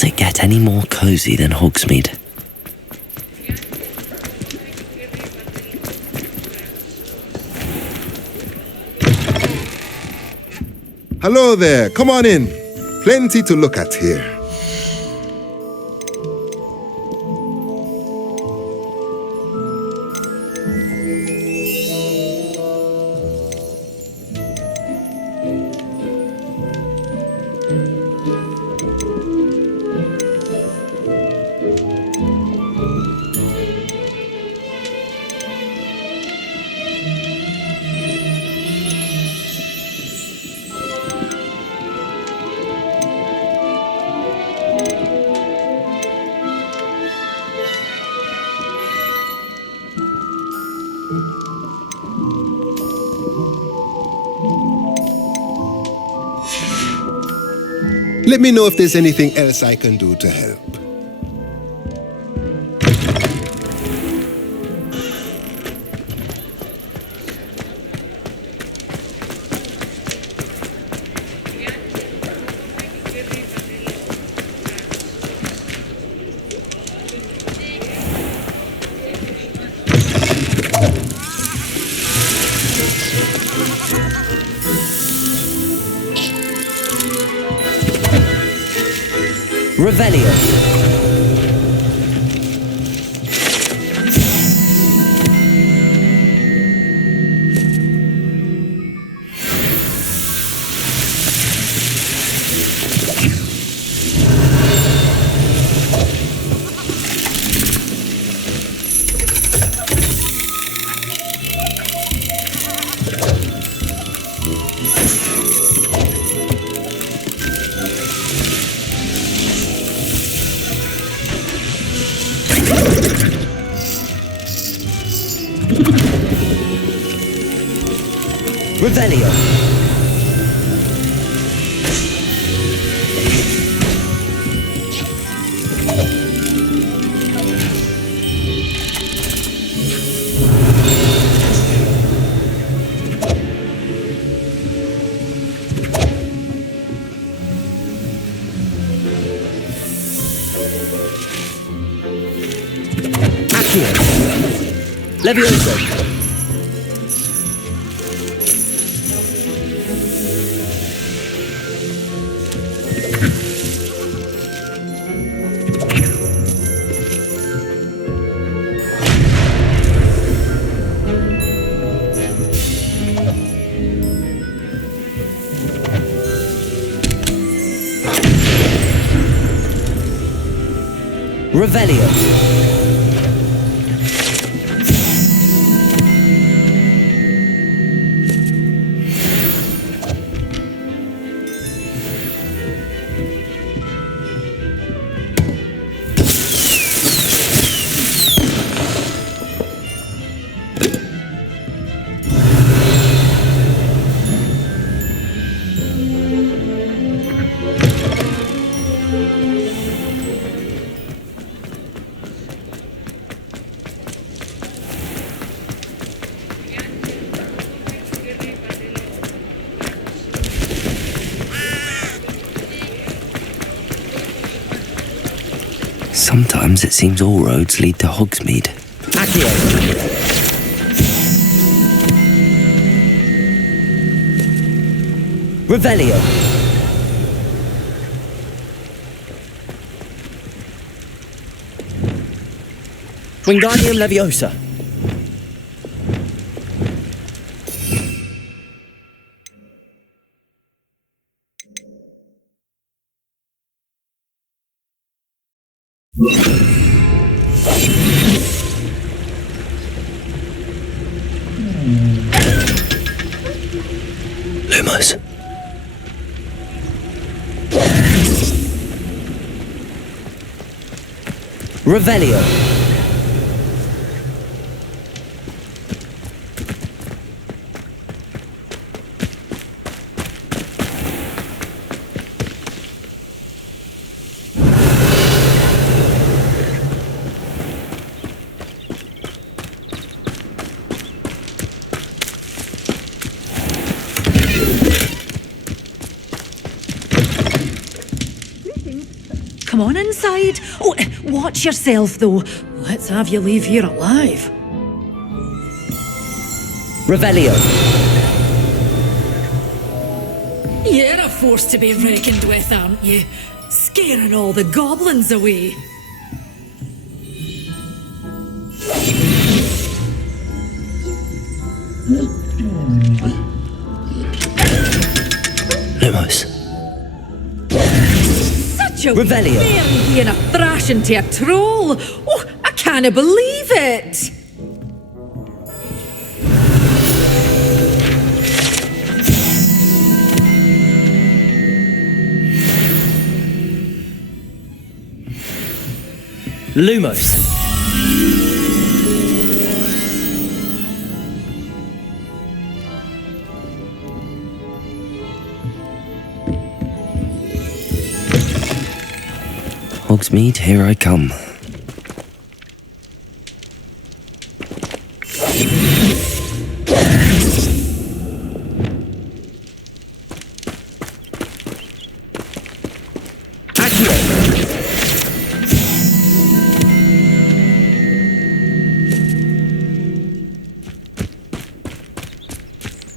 Does it get any more cosy than Hogsmeade? Hello there, come on in. Plenty to look at here. Let me know if there's anything else I can do to help. Revelio. Revelio. Accio. Levioso. Revelio. Sometimes it seems all roads lead to Hogsmeade. Accio. Revelio. Wingardium Leviosa. Lumos. Revelio. Come on inside. Oh, watch yourself though. Let's have you leave here alive. Revelio. You're a force to be reckoned with, aren't you? Scaring all the goblins away. Lumos. Such a Revelio. bairn being a thrashing to a troll. Oh, I can't believe it. Lumos. Hogsmeade, here I come.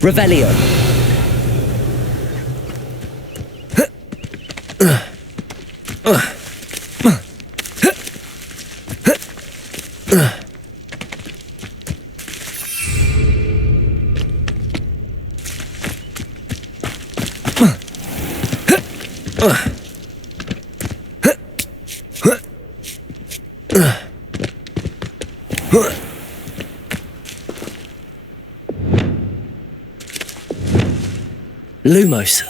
Revelio. Lumos.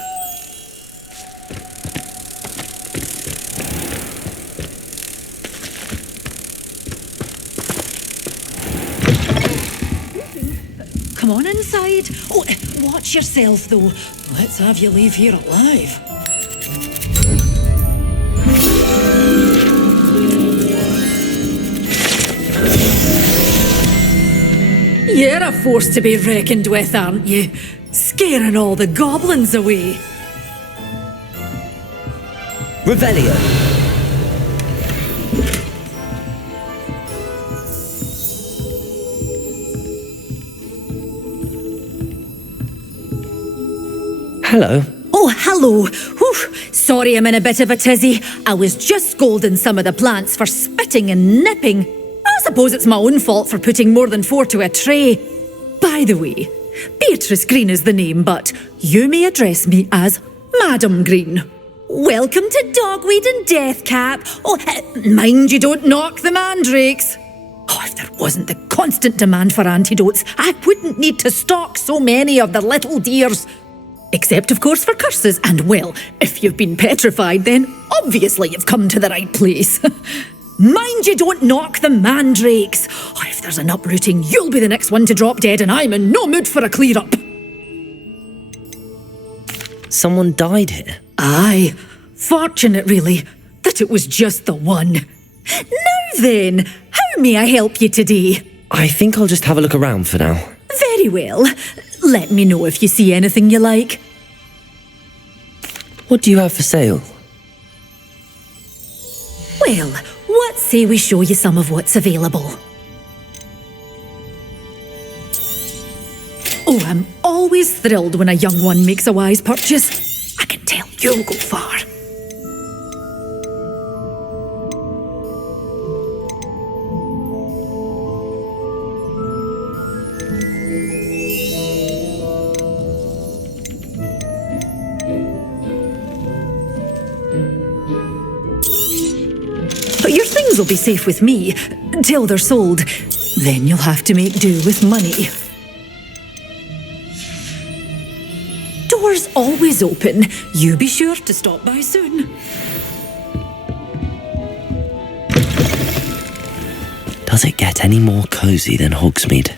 Come on inside. Oh, watch yourself though. Let's have you leave here alive. You're a force to be reckoned with, aren't you? Scaring all the goblins away. Revelio. Hello. Oh, hello. Whew. Sorry I'm in a bit of a tizzy. I was just scolding some of the plants for spitting and nipping. I suppose it's my own fault for putting more than 4 to a tray. By the way, Beatrice Green is the name, but you may address me as Madam Green. Welcome to Dogweed and Deathcap. Oh, mind you don't knock the mandrakes. Oh, if there wasn't the constant demand for antidotes, I wouldn't need to stock so many of the little dears. Except, of course, for curses. And, well, if you've been petrified, then obviously you've come to the right place. Mind you don't knock the mandrakes. Oh, if there's an uprooting, you'll be the next one to drop dead, and I'm in no mood for a clear-up. Someone died here. Aye. Fortunate, really, that it was just the one. Now then, how may I help you today? I think I'll just have a look around for now. Very well. Let me know if you see anything you like. What do you have for sale? Well, what say we show you some of what's available? Oh, I'm always thrilled when a young one makes a wise purchase. I can tell you'll go far. Your things will be safe with me, till they're sold. Then you'll have to make do with money. Doors always open. You be sure to stop by soon. Does it get any more cozy than Hogsmeade?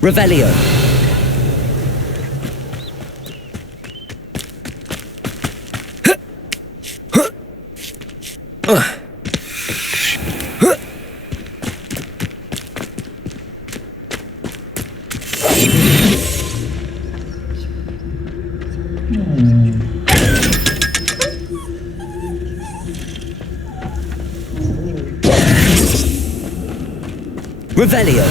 Revelio. Revelio.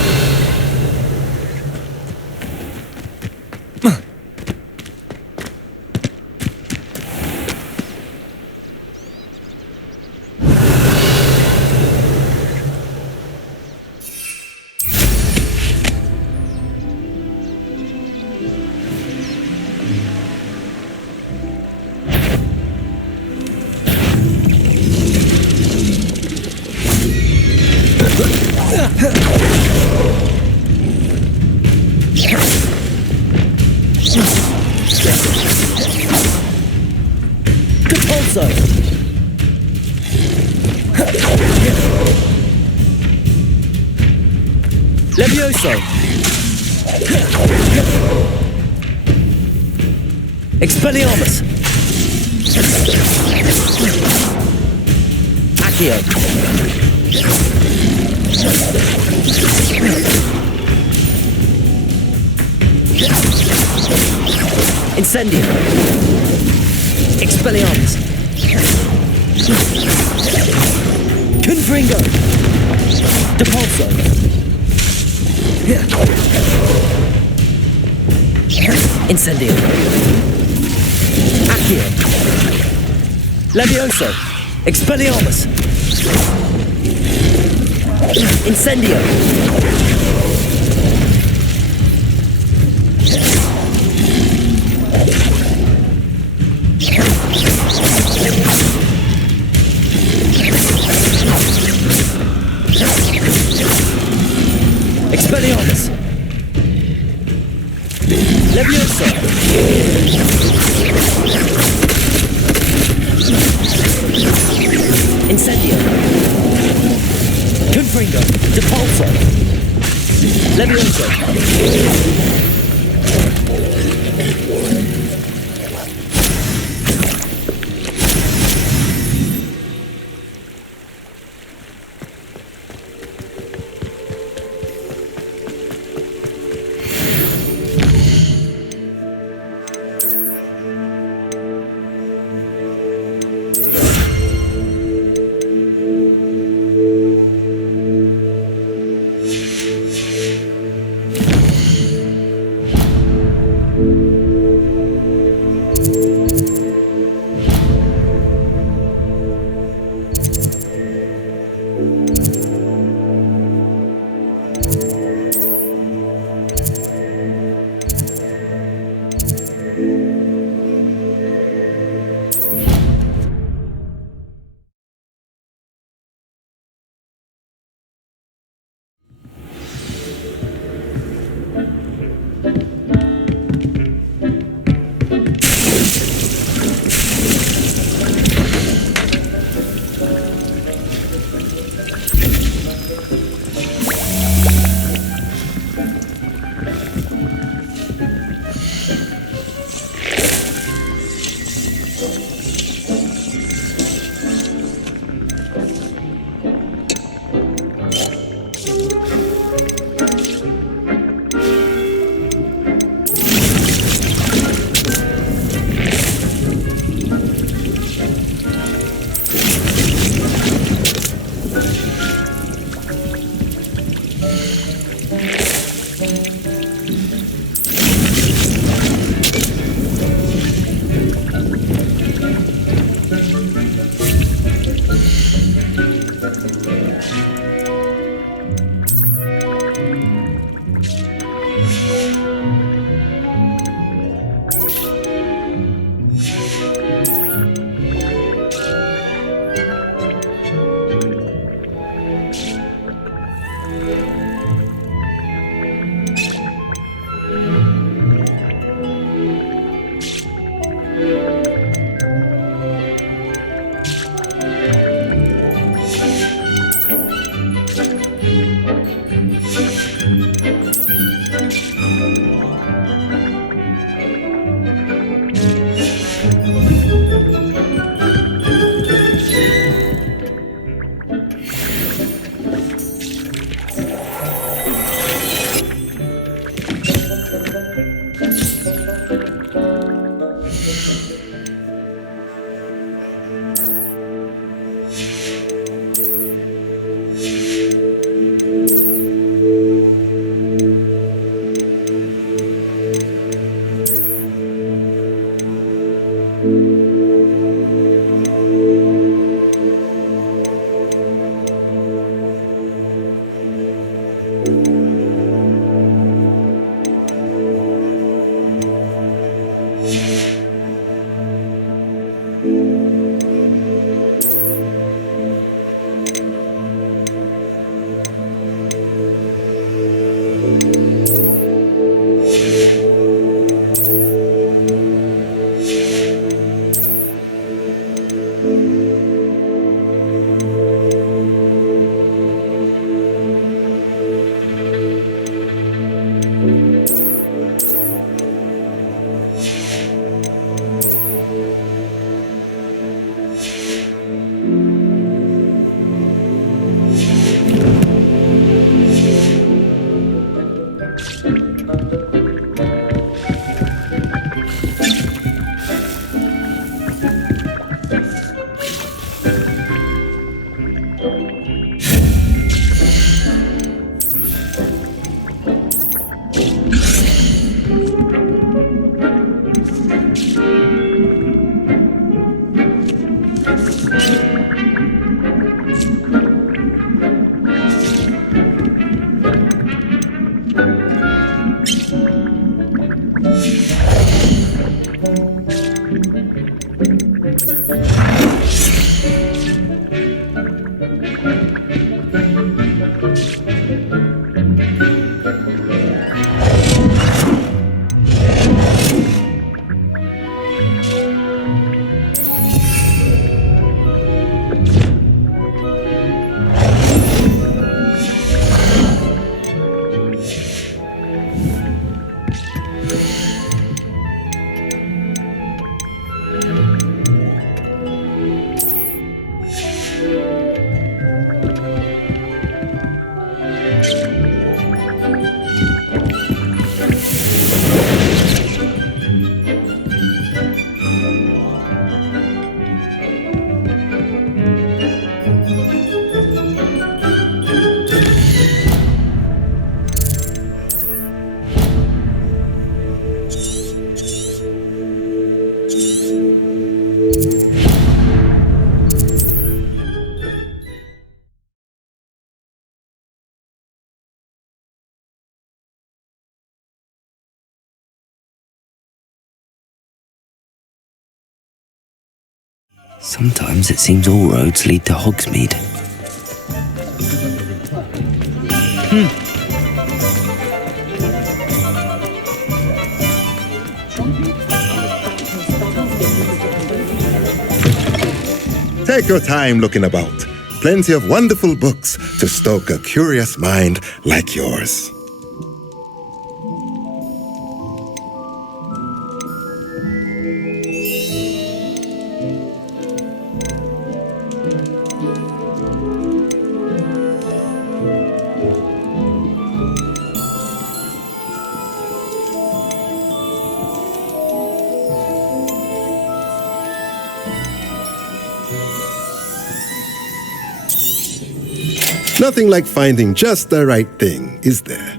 Compulso. Levioso. Expelliarmus. Accio. Incendio. Expelliarmus. Confringo. Depulso. Incendio. Accio. Levioso. Expelliarmus. Incendio. Expelliarmus. Levioso. Incendio. Confringo. Depulso. Levioso. Sometimes it seems all roads lead to Hogsmeade. Take your time looking about. Plenty of wonderful books to stoke a curious mind like yours. Nothing like finding just the right thing, is there?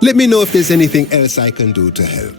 Let me know if there's anything else I can do to help.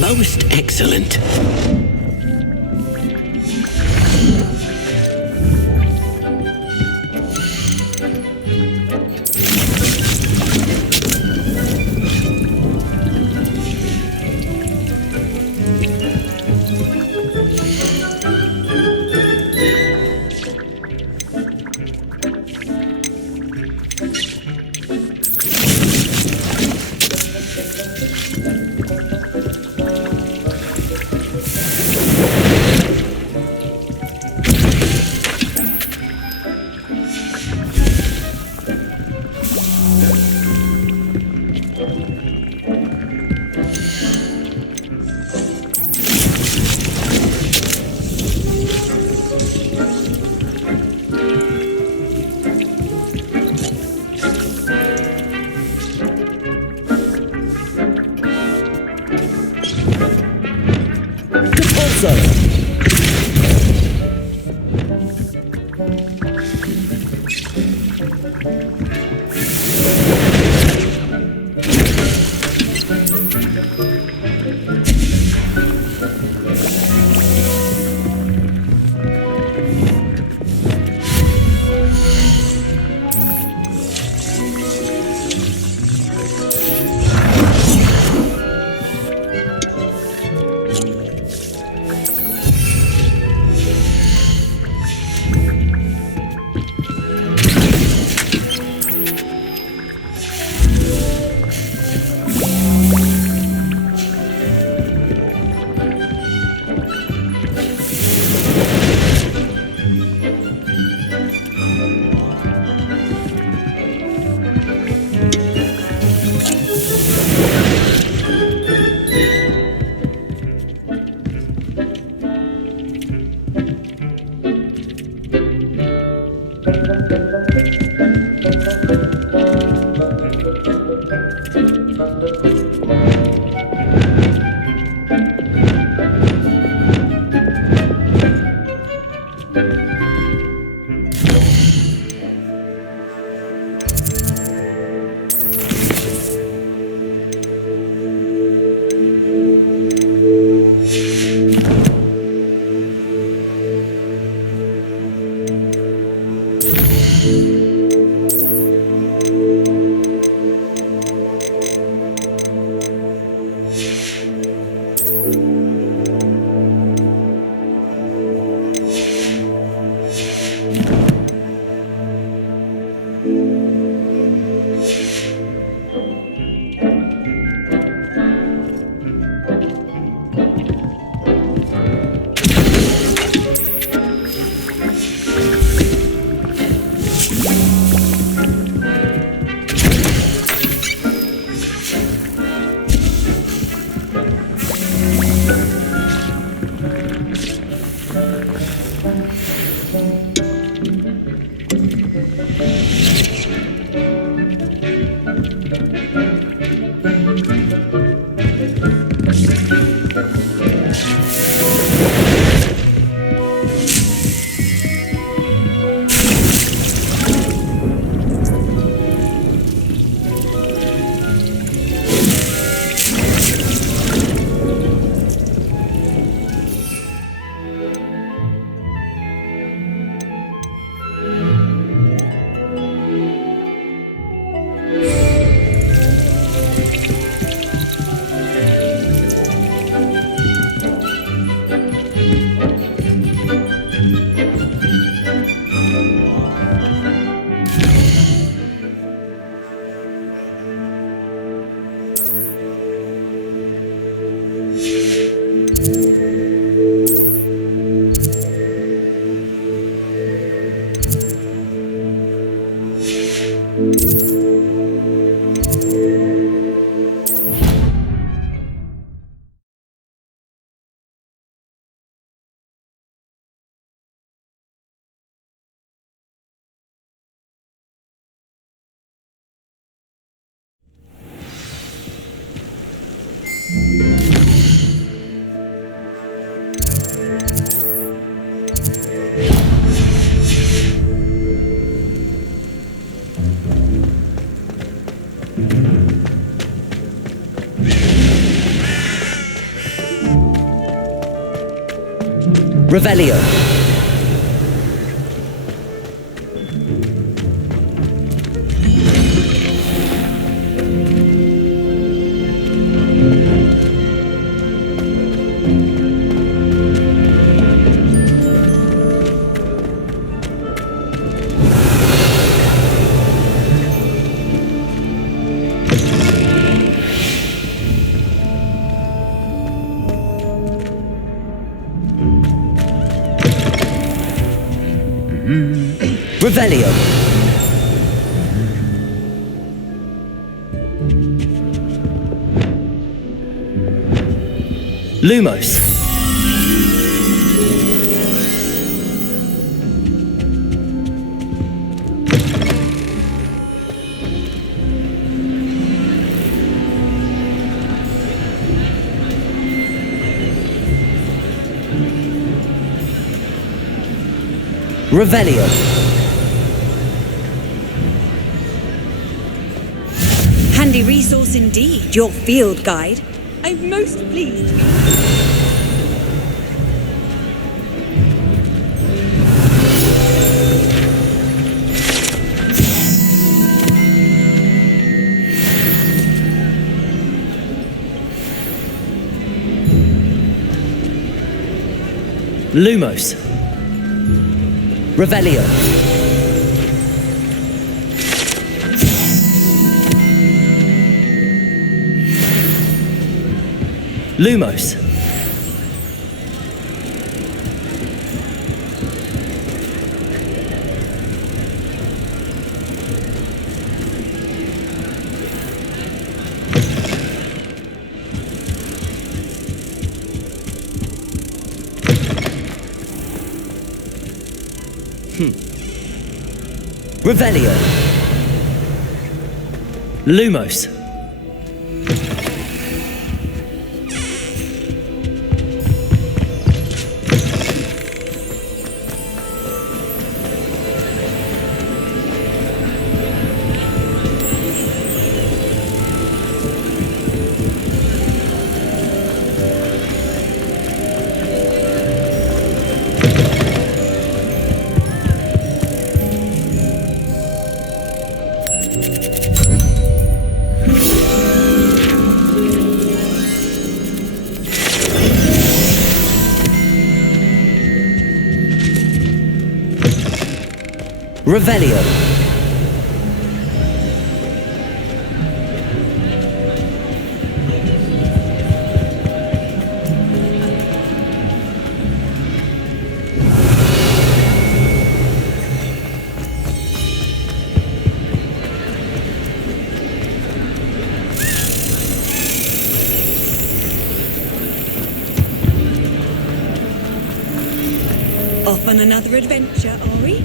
Most excellent. Revelio. Revelio. Lumos. Revelio. Handy resource indeed, your field guide. I'm most pleased. Lumos. Revelio. Lumos. Revelio. Lumos. Revelio. Off on another adventure, are we?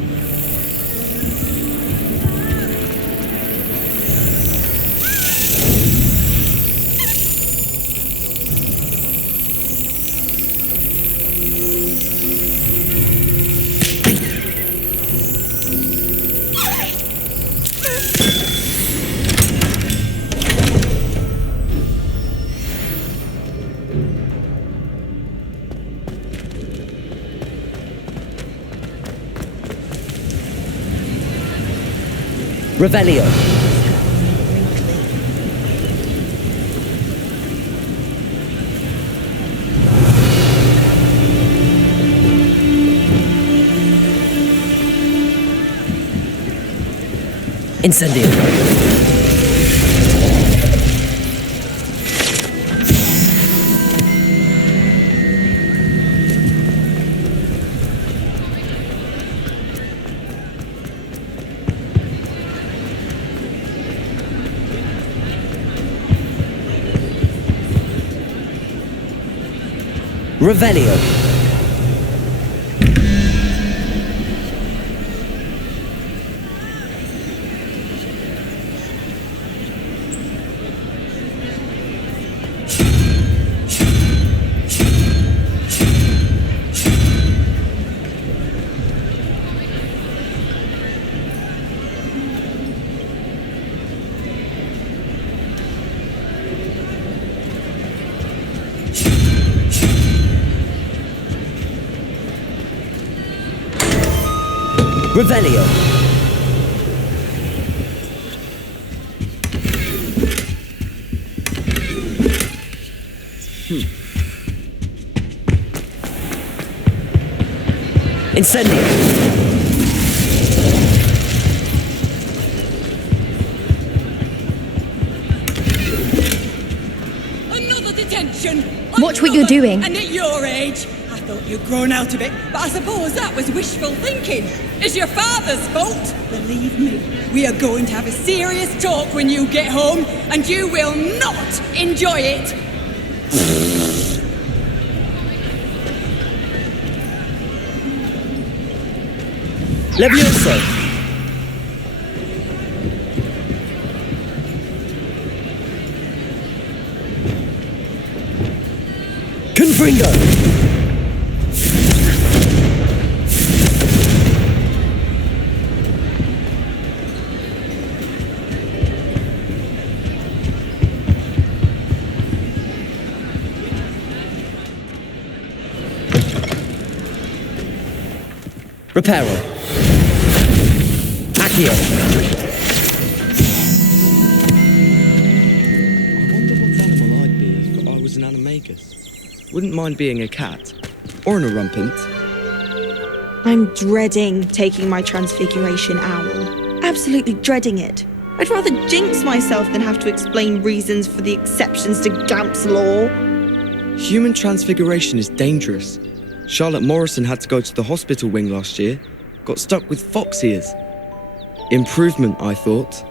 Revelio. Incendio. Revelio. Revelio. Incendio. Another detention! Watch what you're doing. And at your age, I thought you'd grown out of it, but I suppose that was wishful thinking. It's your father's fault. Believe me, we are going to have a serious talk when you get home, and you will not enjoy it. Levioso. Confringo. Reparo. Accio. I wonder what animal I'd be if I was an animagus. Wouldn't mind being a cat. Or an orumpant. I'm dreading taking my transfiguration owl. Absolutely dreading it. I'd rather jinx myself than have to explain reasons for the exceptions to Gamp's law. Human transfiguration is dangerous. Charlotte Morrison had to go to the hospital wing last year. Got stuck with fox ears. Improvement, I thought.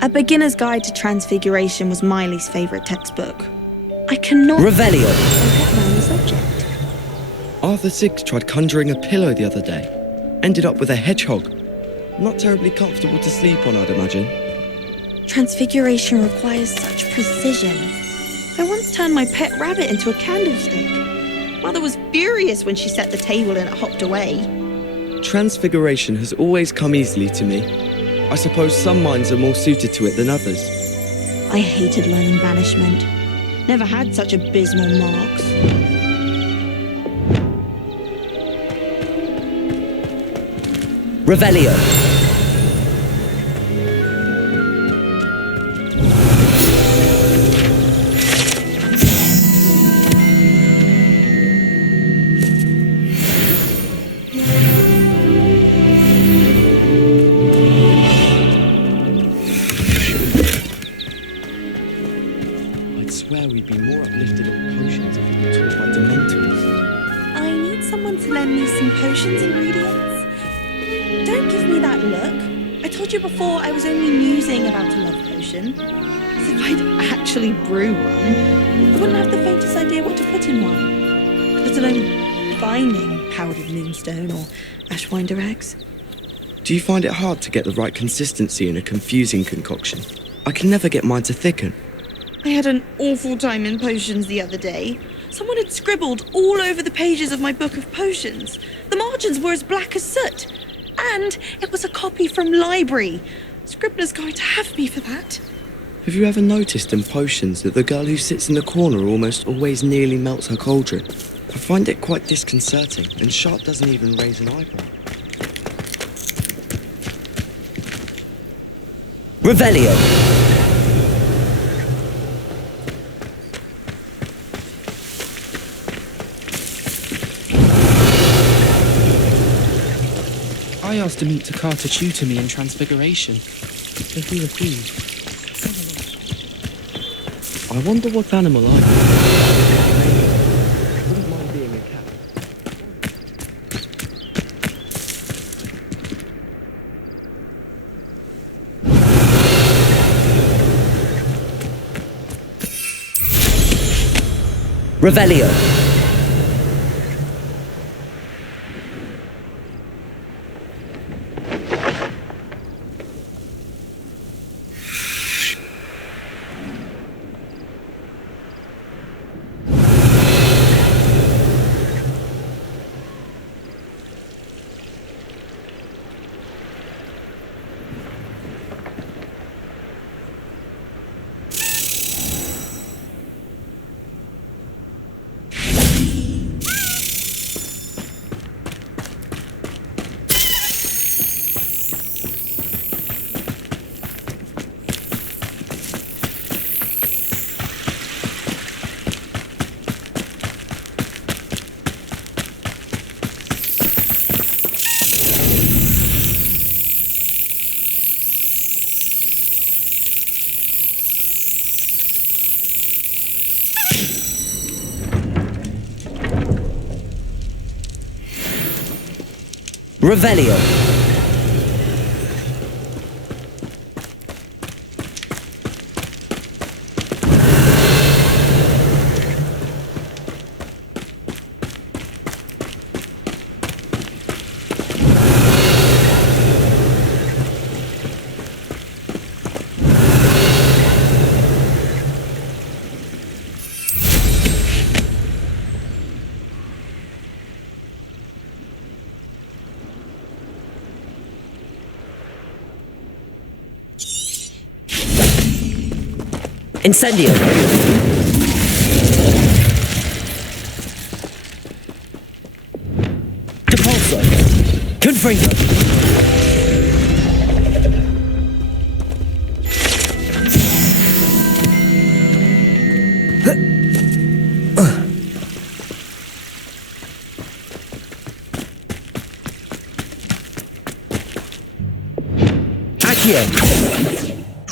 A Beginner's Guide to Transfiguration was Miley's favourite textbook. I cannot Revelio. get around the subject. Arthur Six tried conjuring a pillow the other day. Ended up with a hedgehog. Not terribly comfortable to sleep on, I'd imagine. Transfiguration requires such precision. I once turned my pet rabbit into a candlestick. Mother was furious when she set the table and it hopped away. Transfiguration has always come easily to me. I suppose some minds are more suited to it than others. I hated learning banishment. Never had such abysmal marks. Revelio. I'd swear we'd be more uplifted on potions if we were taught by Dementors. I need someone to lend me some potions ingredients. Don't give me that look. I told you before I was only musing about a love potion. As if I'd actually brew one. I wouldn't have the faintest idea what to put in one. Let alone finding powdered moonstone or ashwinder eggs. Do you find it hard to get the right consistency in a confusing concoction? I can never get mine to thicken. I had an awful time in potions the other day. Someone had scribbled all over the pages of my book of potions. The margins were as black as soot. And it was a copy from library. Scribner's going to have me for that. Have you ever noticed in potions that the girl who sits in the corner almost always nearly melts her cauldron? I find it quite disconcerting, and Sharp doesn't even raise an eyebrow. Revelio. I asked Amut to tutor me in Transfiguration, but he refused. I wonder what animal I am. Wouldn't mind being a cat. Revelio. Revelio. Incendio. Depulso. Confringo. Accio.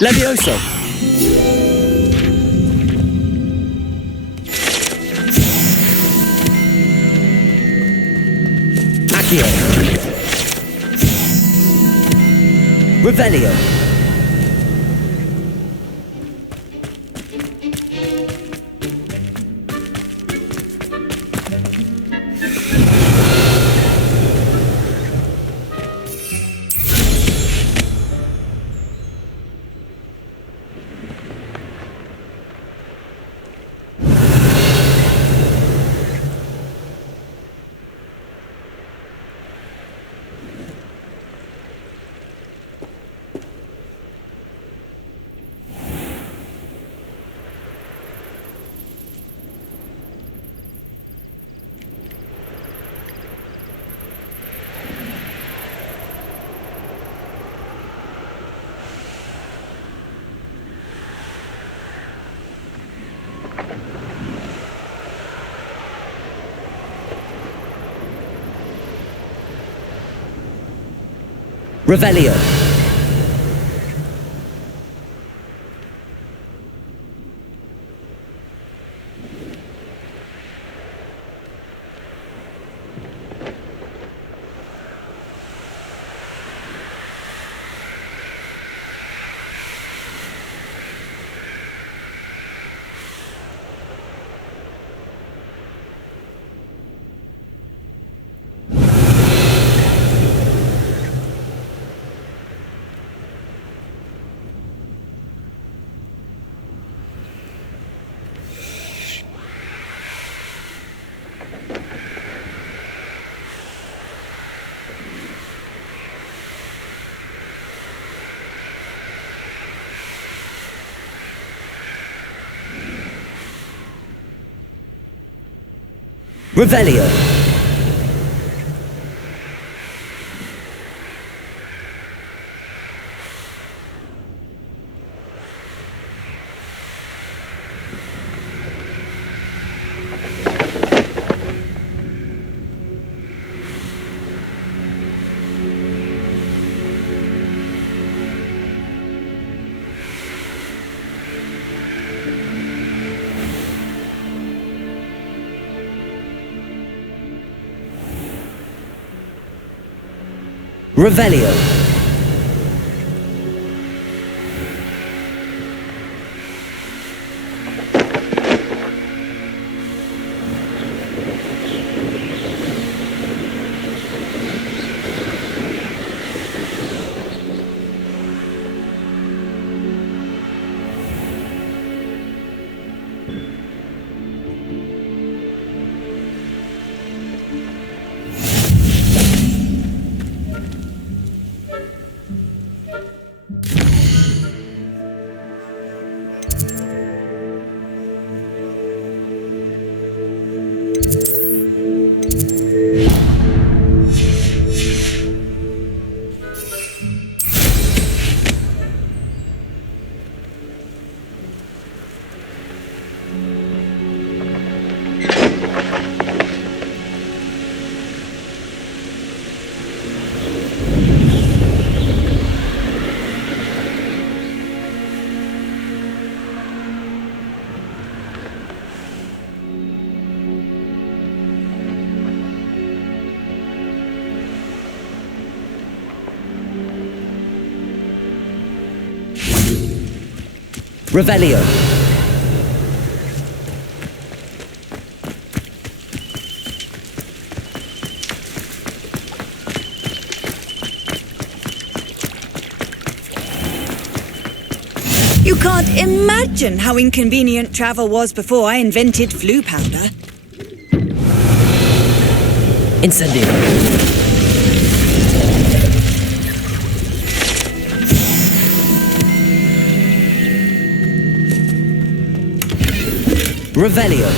Levioso. Revelio. Revelio. Revelio. Revelio. Revelio. You can't imagine how inconvenient travel was before I invented flu powder. Incendio. Revelio.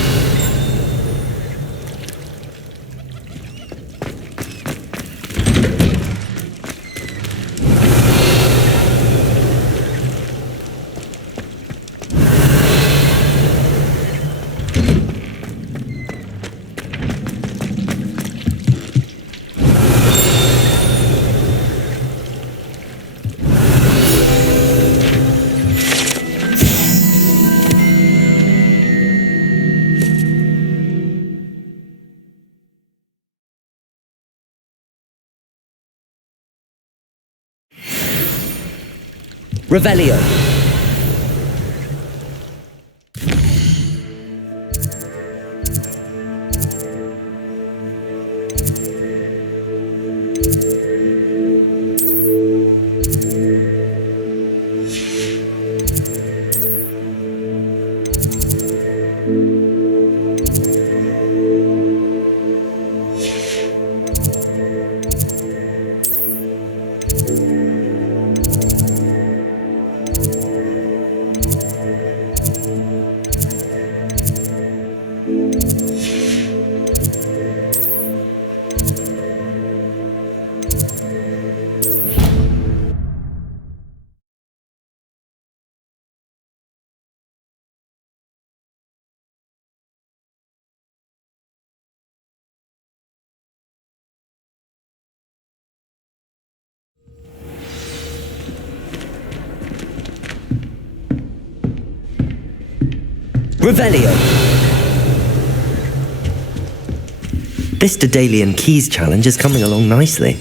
Revelio. Revelio. This Daedalian Keys challenge is coming along nicely.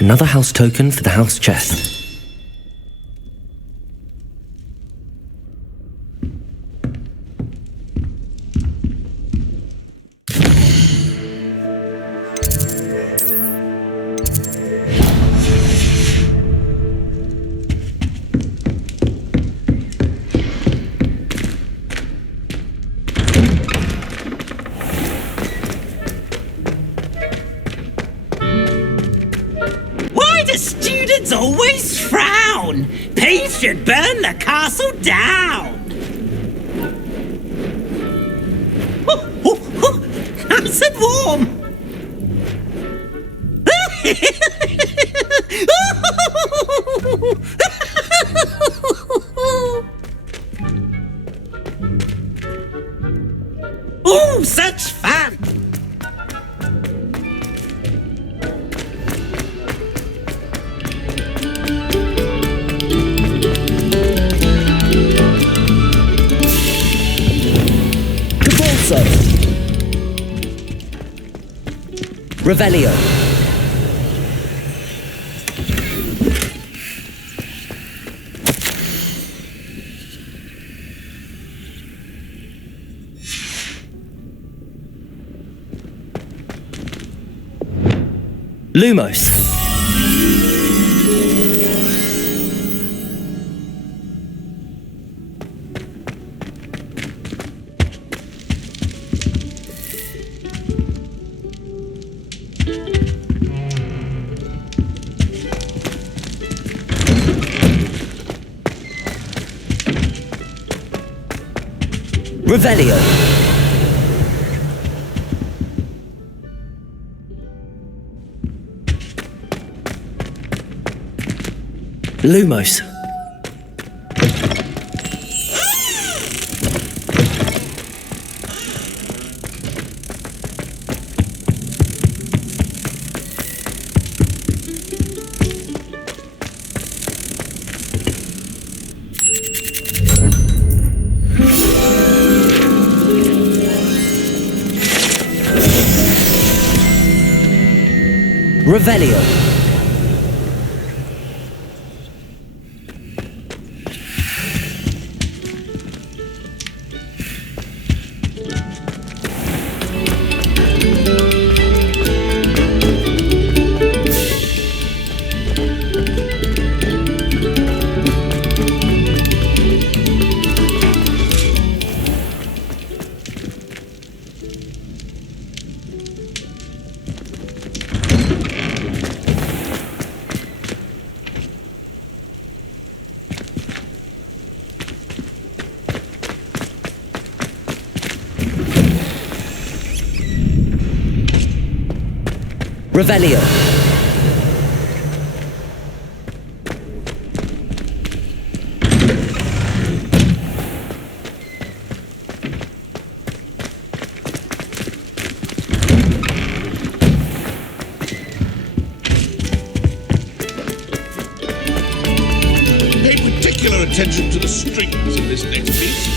Another house token for the house chest. Always frown. Peace should burn the castle down. Nice and warm. Oh, such fun. Revelio. Lumos. Revelio. Lumos. Revelio. Revelio. Pay particular attention to the strings in this next piece.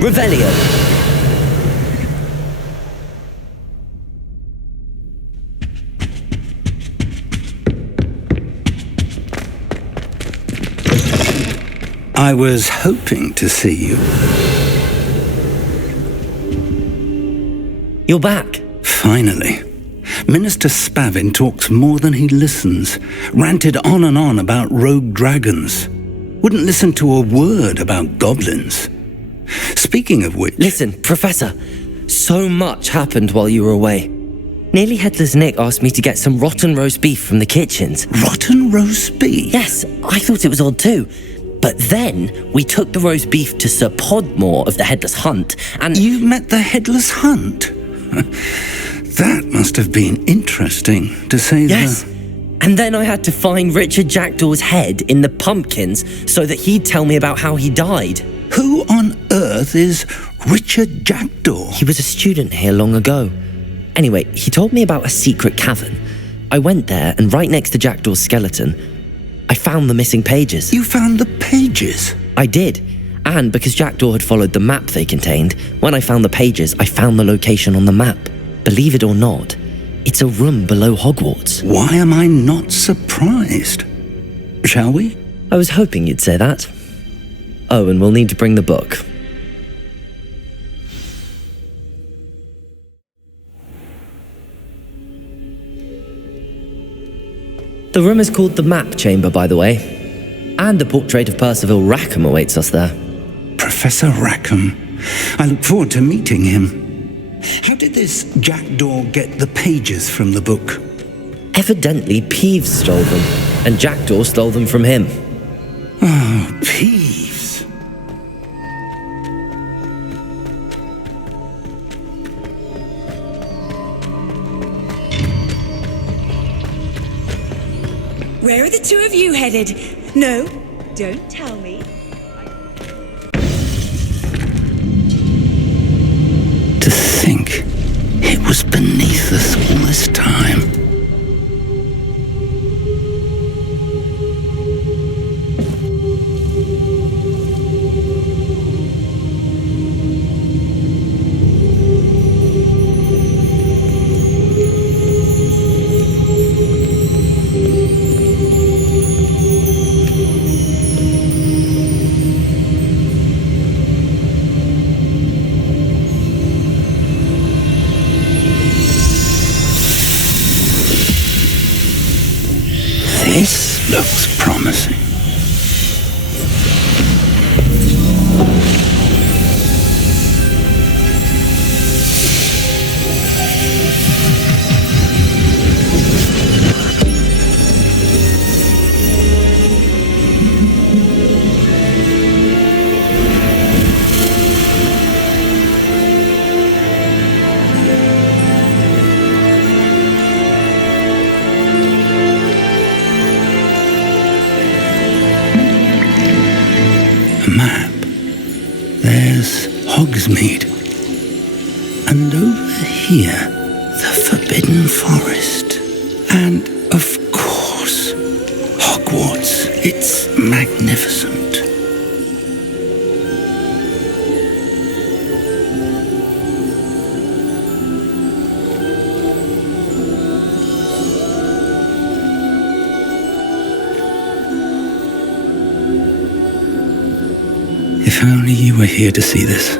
Revelio. I was hoping to see you. You're back. Finally. Minister Spavin talks more than he listens. Ranted on and on about rogue dragons. Wouldn't listen to a word about goblins. Speaking of which... Listen, Professor, so much happened while you were away. Nearly Headless Nick asked me to get some rotten roast beef from the kitchens. Rotten roast beef? Yes, I thought it was odd too. But then we took the roast beef to Sir Podmore of the Headless Hunt, and... You met the Headless Hunt? That must have been interesting, to say the... Yes. And then I had to find Richard Jackdaw's head in the pumpkins so that he'd tell me about how he died. Who on earth is Richard Jackdaw? He was a student here long ago. Anyway, he told me about a secret cavern. I went there, and right next to Jackdaw's skeleton, I found the missing pages. You found the pages? I did. And because Jackdaw had followed the map they contained, when I found the pages, I found the location on the map. Believe it or not, it's a room below Hogwarts. Why am I not surprised? Shall we? I was hoping you'd say that. Oh, and we'll need to bring the book. The room is called the Map Chamber, by the way. And a portrait of Percival Rackham awaits us there. Professor Rackham. I look forward to meeting him. How did this Jackdaw get the pages from the book? Evidently, Peeves stole them, and Jackdaw stole them from him. Oh, Peeves. Where are the two of you headed? No, don't tell me. To think it was beneath us all this time. This looks promising. Map. There's Hogsmeade. And over here, the Forbidden Forest. And, of course, Hogwarts. It's magnificent. If only you were here to see this.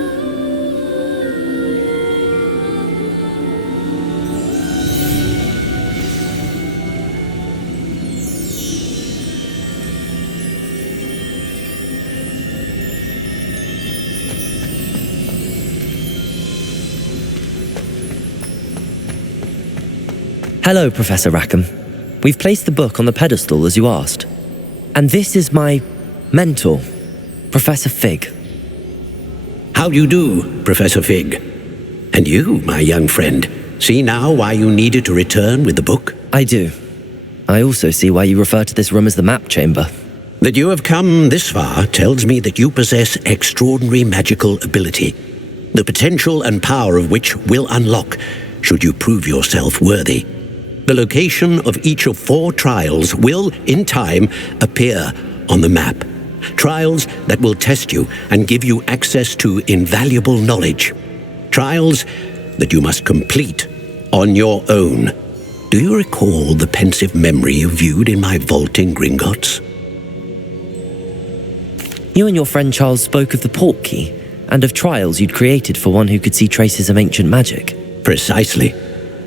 Hello, Professor Rackham. We've placed the book on the pedestal as you asked. And this is my mentor, Professor Fig. How do you do, Professor Fig? And you, my young friend, see now why you needed to return with the book? I do. I also see why you refer to this room as the map chamber. That you have come this far tells me that you possess extraordinary magical ability, the potential and power of which will unlock should you prove yourself worthy. The location of each of 4 trials will, in time, appear on the map. Trials that will test you and give you access to invaluable knowledge. Trials that you must complete on your own. Do you recall the pensive memory you viewed in my vault in Gringotts? You and your friend Charles spoke of the Portkey and of trials you'd created for one who could see traces of ancient magic. Precisely.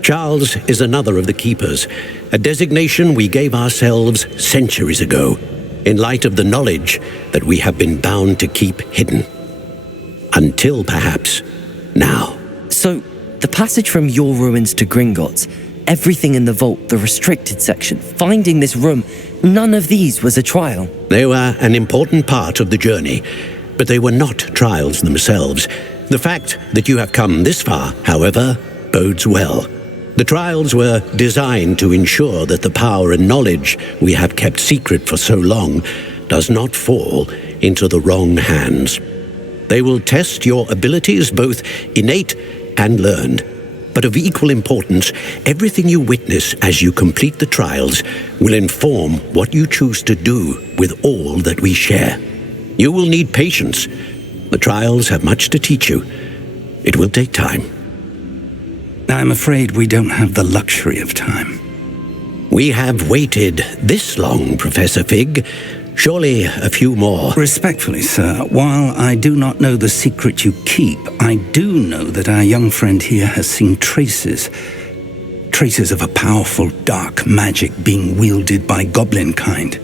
Charles is another of the Keepers, a designation we gave ourselves centuries ago, in light of the knowledge that we have been bound to keep hidden. Until, perhaps, now. So, the passage from your ruins to Gringotts, everything in the vault, the restricted section, finding this room, none of these was a trial. They were an important part of the journey, but they were not trials themselves. The fact that you have come this far, however, bodes well. The trials were designed to ensure that the power and knowledge we have kept secret for so long does not fall into the wrong hands. They will test your abilities, both innate and learned. But of equal importance, everything you witness as you complete the trials will inform what you choose to do with all that we share. You will need patience. The trials have much to teach you. It will take time. I'm afraid we don't have the luxury of time. We have waited this long, Professor Fig. Surely a few more. Respectfully, sir, while I do not know the secret you keep, I do know that our young friend here has seen traces of a powerful dark magic being wielded by goblin kind.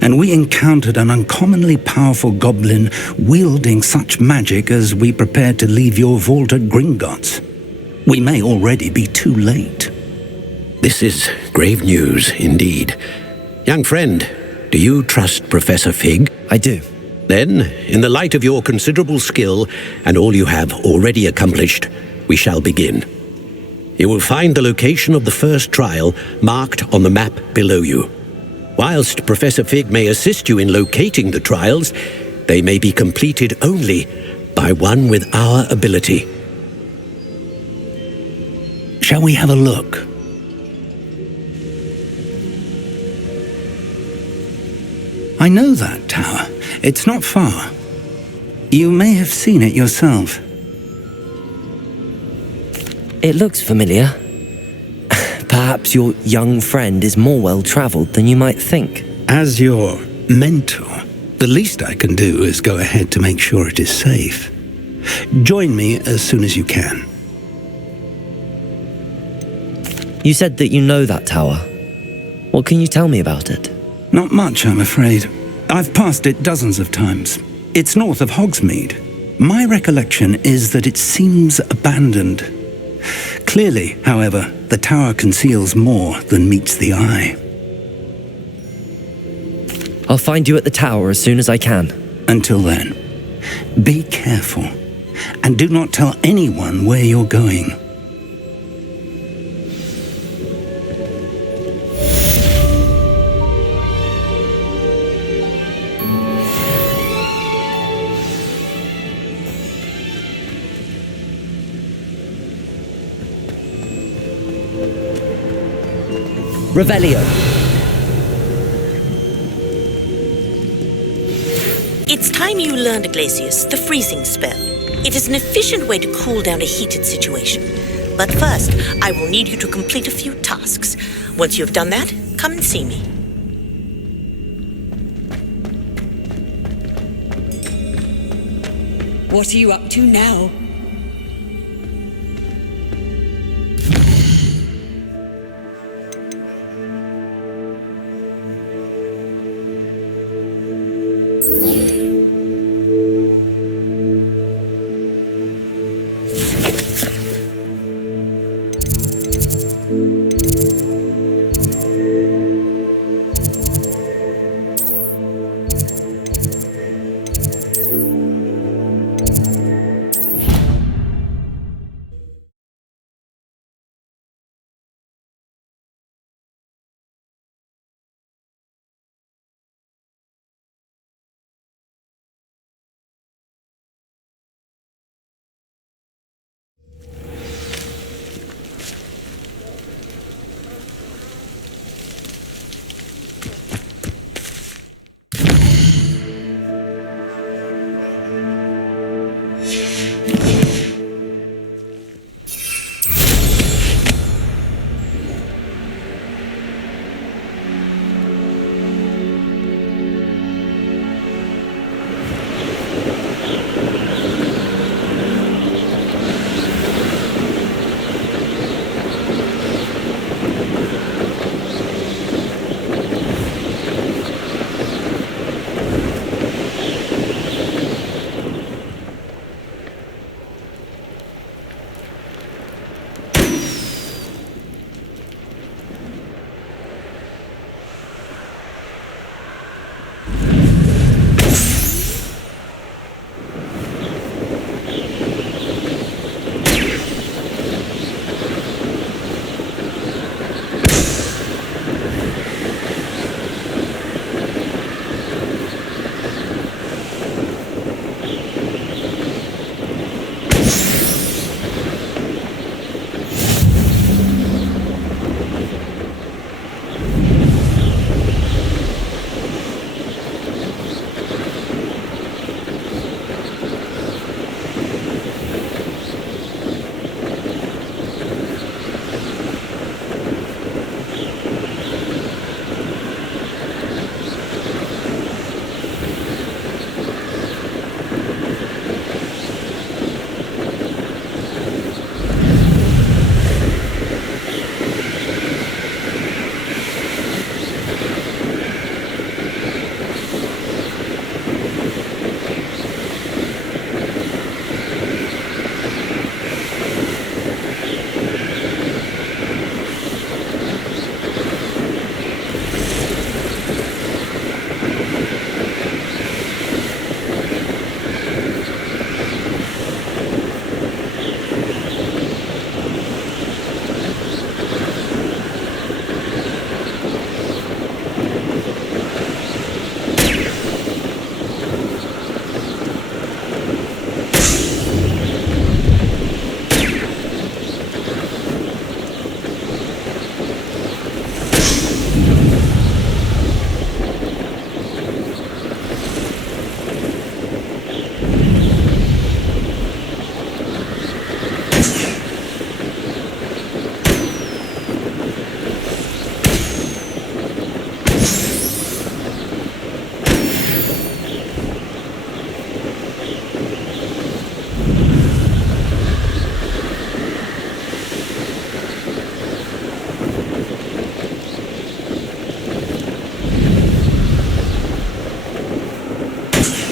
And we encountered an uncommonly powerful goblin wielding such magic as we prepared to leave your vault at Gringotts. We may already be too late. This is grave news indeed. Young friend, do you trust Professor Fig? I do. Then, in the light of your considerable skill and all you have already accomplished, we shall begin. You will find the location of the first trial marked on the map below you. Whilst Professor Fig may assist you in locating the trials, they may be completed only by one with our ability. Shall we have a look? I know that tower. It's not far. You may have seen it yourself. It looks familiar. Perhaps your young friend is more well-travelled than you might think. As your mentor, the least I can do is go ahead to make sure it is safe. Join me as soon as you can. You said that you know that tower. What can you tell me about it? Not much, I'm afraid. I've passed it dozens of times. It's north of Hogsmeade. My recollection is that it seems abandoned. Clearly, however, the tower conceals more than meets the eye. I'll find you at the tower as soon as I can. Until then, be careful, and do not tell anyone where you're going. Revelio. It's time you learned, Glacius, the freezing spell. It is an efficient way to cool down a heated situation. But first, I will need you to complete a few tasks. Once you have done that, come and see me. What are you up to now?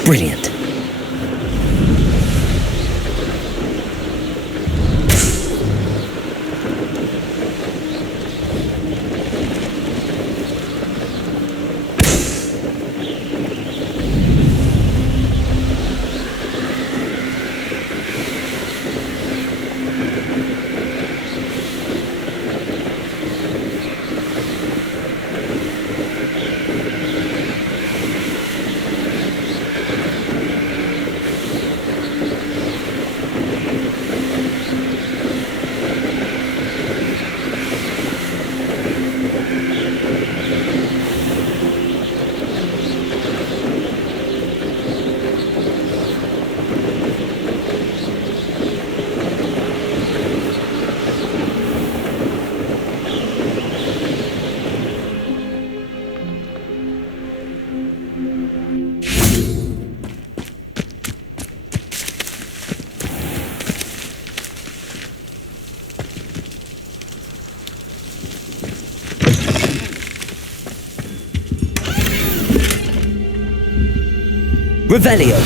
Brilliant. Revelio.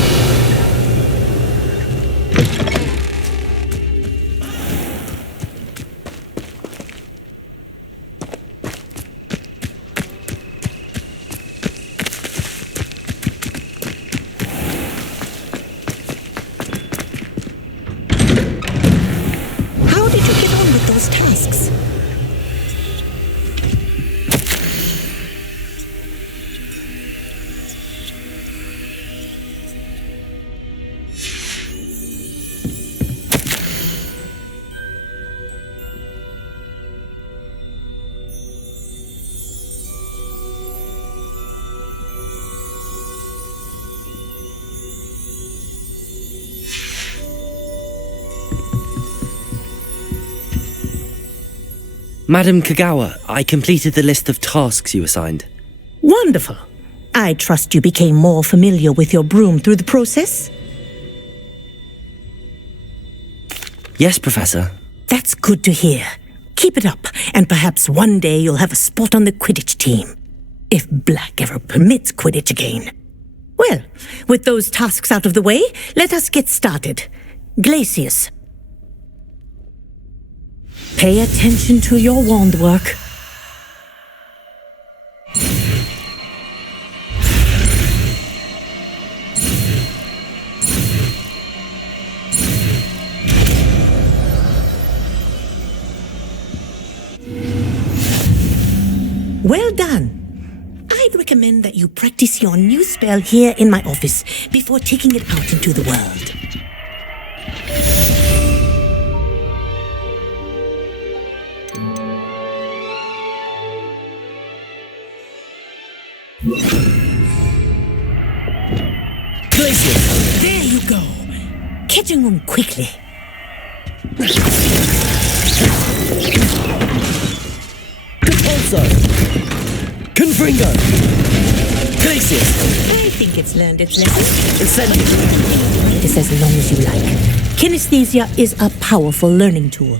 How did you get on with those tasks? Madam Kagawa, I completed the list of tasks you assigned. Wonderful. I trust you became more familiar with your broom through the process? Yes, Professor. That's good to hear. Keep it up, and perhaps one day you'll have a spot on the Quidditch team. If Black ever permits Quidditch again. Well, with those tasks out of the way, let us get started. Glacius. Pay attention to your wand work. Well done. I'd recommend that you practice your new spell here in my office before taking it out into the world. Glacius! There you go. Catching them quickly. Compulso! Confringo! Glacius! I think it's learned its lesson. Incendio! Practice as long as you like. Kinesthesia is a powerful learning tool.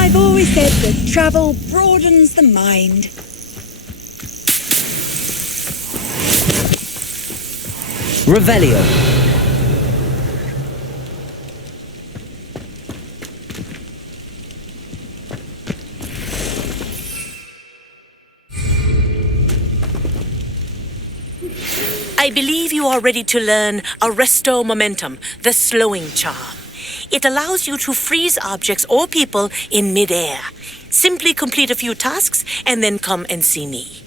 I've always said that travel broadens the mind. Revelio. I believe you are ready to learn Arresto Momentum, the slowing charm. It allows you to freeze objects or people in midair. Simply complete a few tasks and then come and see me.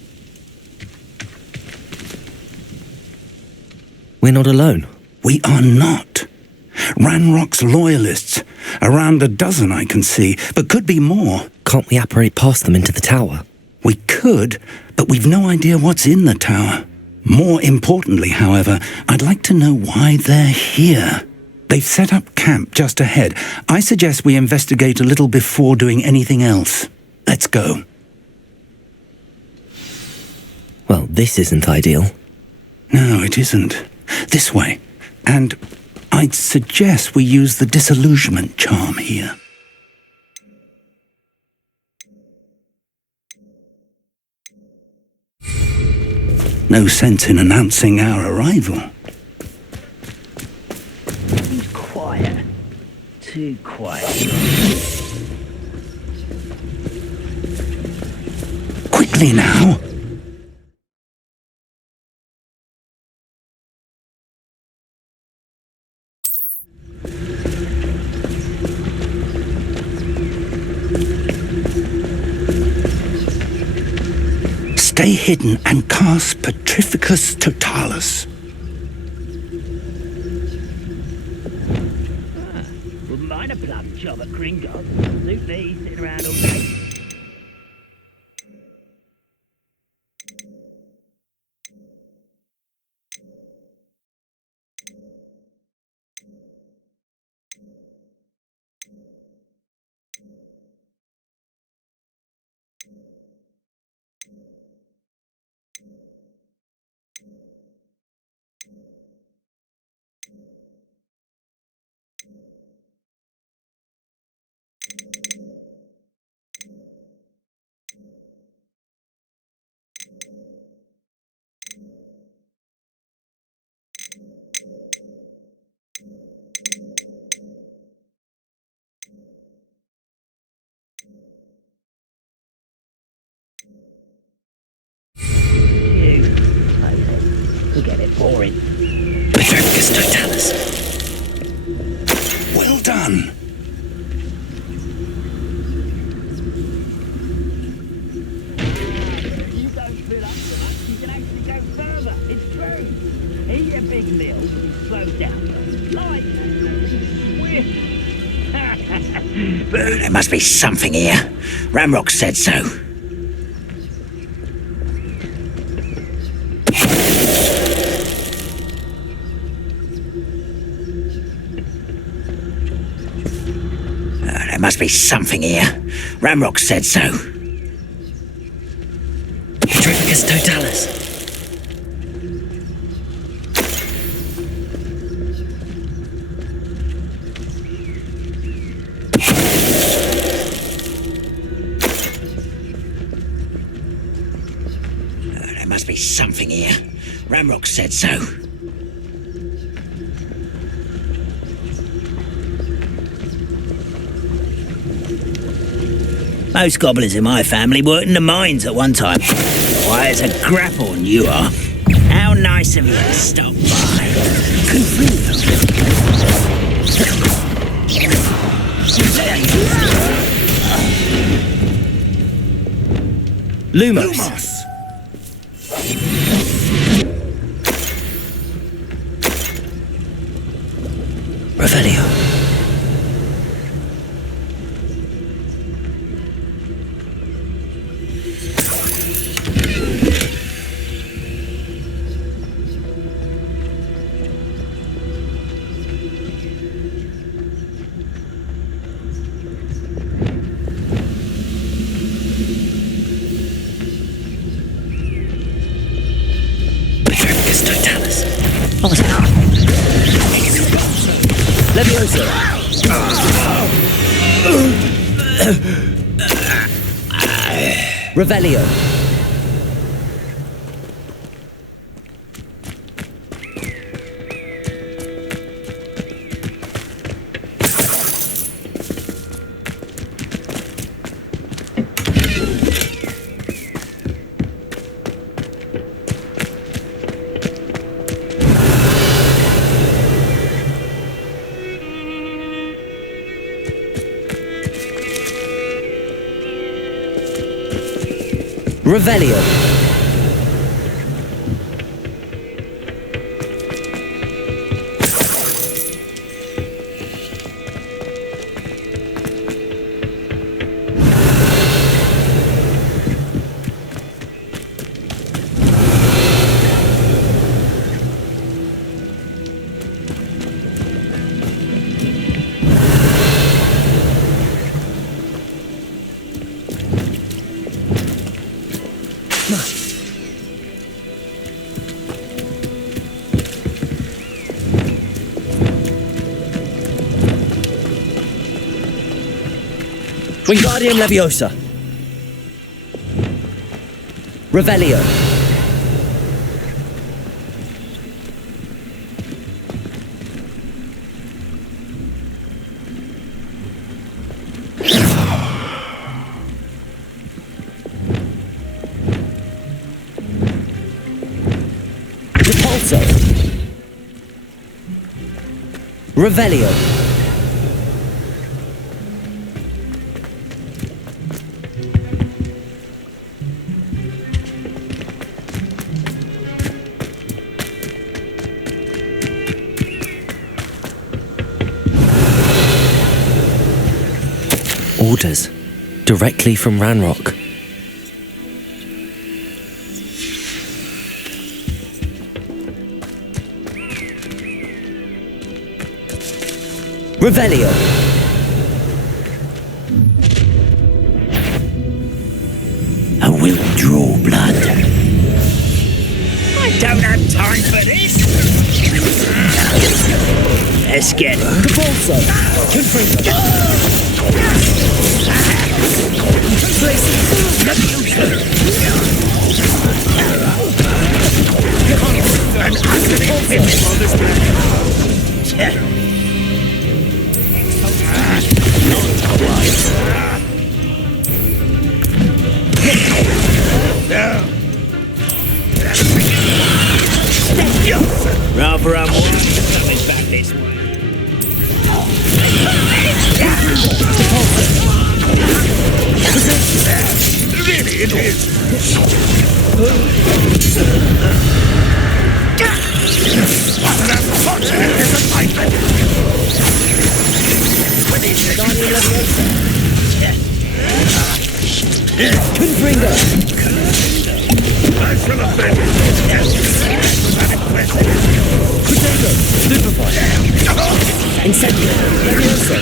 We're not alone. We are not. Ranrock's loyalists. Around a dozen I can see, but could be more. Can't we apparate past them into the tower? We could, but we've no idea what's in the tower. More importantly, however, I'd like to know why they're here. They've set up camp just ahead. I suggest we investigate a little before doing anything else. Let's go. Well, this isn't ideal. No, it isn't. This way. And I'd suggest we use the disillusionment charm here. No sense in announcing our arrival. Quiet. Too quiet. Quickly now. Stay hidden and cast Petrificus Totalis. Wouldn't mind a plum job at Gringotts. Suit me, sitting around all day. Get it boring. Petrificus Totalis. Well done. You don't fill up so much, you can actually go further. It's true. Eat a big meal, slow down. Light. There must be something here. Ramrock said so. There must be something here. Ramrock said so. Petrificus Totalis. There must be something here. Ramrock said so. Most goblins in my family worked in the mines at one time. Why, it's a grapple and you are. How nice of you to stop by. Lumos. Revelio. Leviosa. Revelio. Revelio. Wingardium Leviosa. Revelio. Repulso. Revelio. Orders directly from Ranrock. Revelio. I will draw blood. I don't have time for this. Let's get it. Repulso. Rather I want coming back this way. Really, it is. That Potter is a nightmare. Confringo. I shall have been. Potato. Stupefy. Incendio. Leviosa.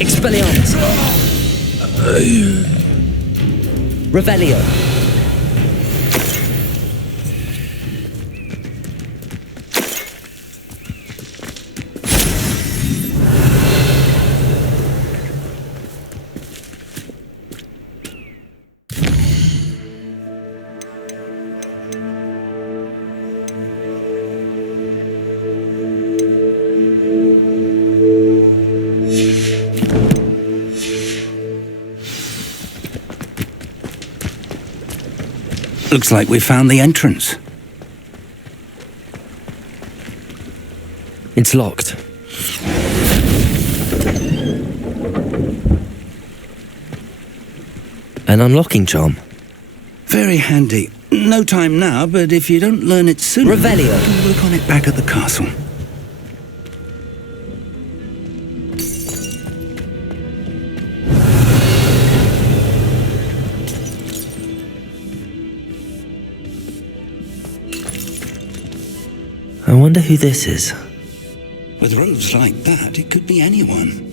Expelliarmus. Revelio. Looks like we found the entrance. It's locked. An unlocking charm. Very handy. No time now, but if you don't learn it soon... Revelio. I can work on it back at the castle. I wonder who this is. With robes like that, it could be anyone.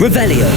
Revelio.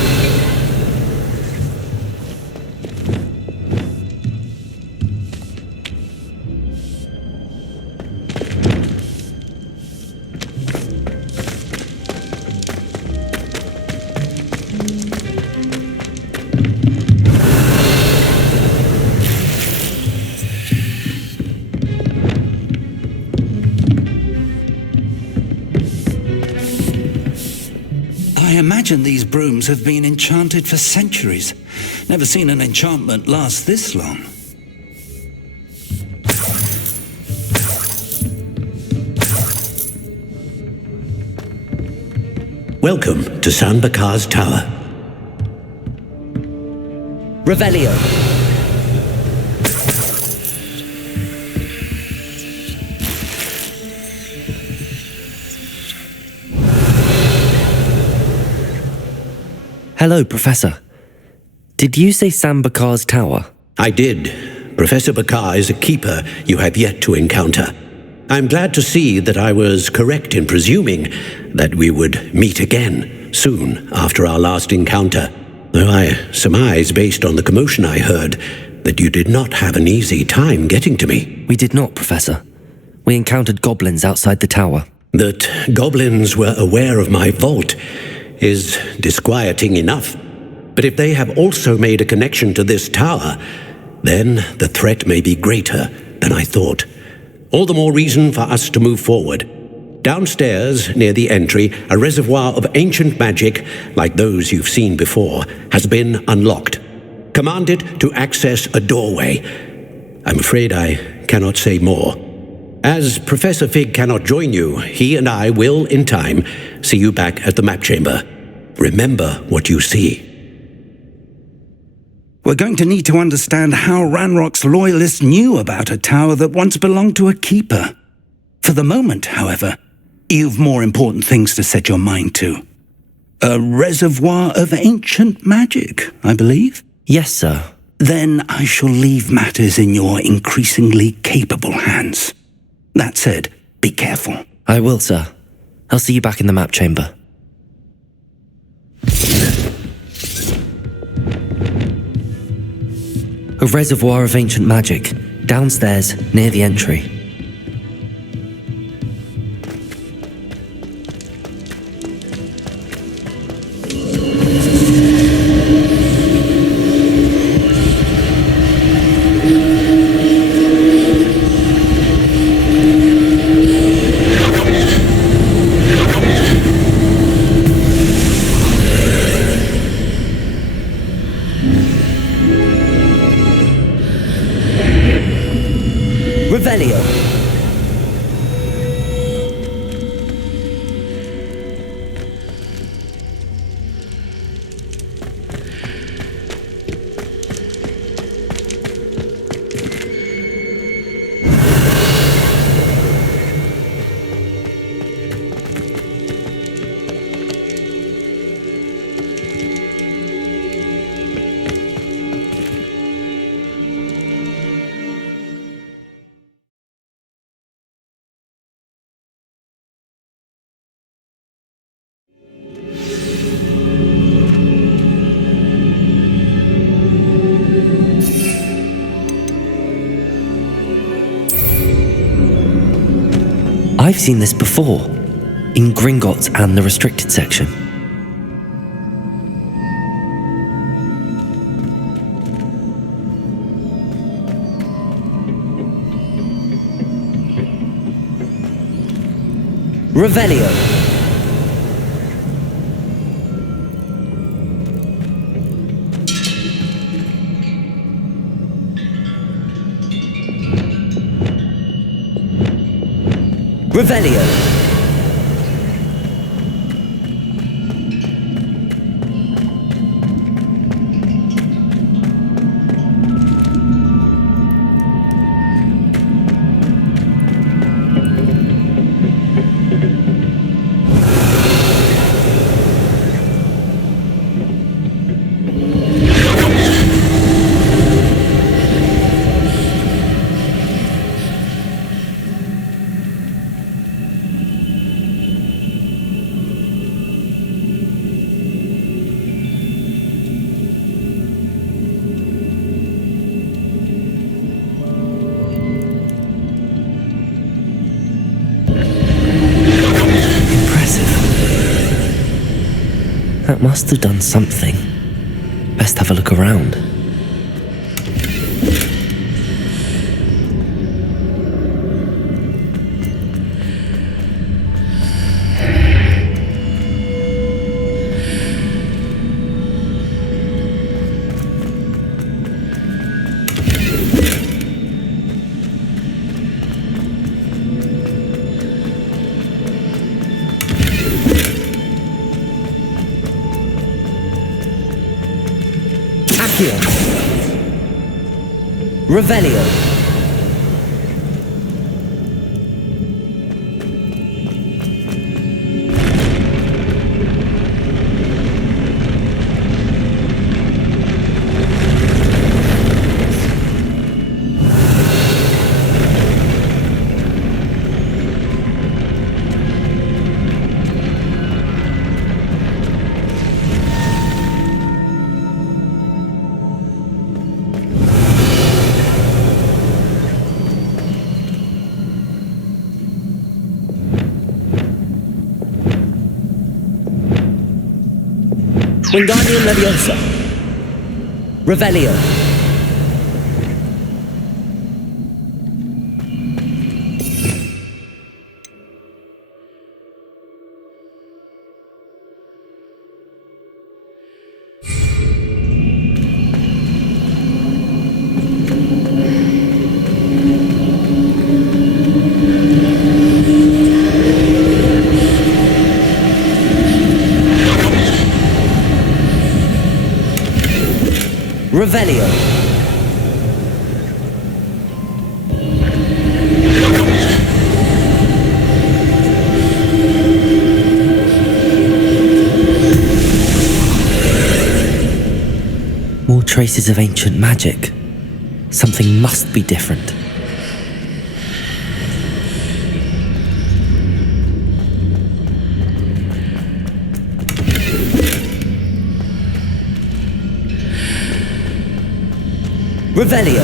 I imagine these brooms have been enchanted for centuries. Never seen an enchantment last this long. Welcome to Sanbakar's Tower. Revelio. Hello, Professor. Did you say Sanbakar's Tower? I did. Professor Bakar is a keeper you have yet to encounter. I'm glad to see that I was correct in presuming that we would meet again soon after our last encounter, though I surmise, based on the commotion I heard, that you did not have an easy time getting to me. We did not, Professor. We encountered goblins outside the tower. That goblins were aware of my vault is disquieting enough. But if they have also made a connection to this tower, then the threat may be greater than I thought. All the more reason for us to move forward. Downstairs, near the entry, a reservoir of ancient magic, like those you've seen before, has been unlocked. Command it to access a doorway. I'm afraid I cannot say more. As Professor Fig cannot join you, he and I will, in time, see you back at the map chamber. Remember what you see. We're going to need to understand how Ranrock's loyalists knew about a tower that once belonged to a keeper. For the moment, however, you've more important things to set your mind to. A reservoir of ancient magic, I believe? Yes, sir. Then I shall leave matters in your increasingly capable hands. That said, be careful. I will, sir. I'll see you back in the map chamber. A reservoir of ancient magic, downstairs, near the entry. I've seen this before, in Gringotts and the restricted section. Revelio. Revelio. That must have done something. Best have a look around. Revelio. Wingardium Leviosa. Revelio. Revelio. More traces of ancient magic. Something must be different. Revelio.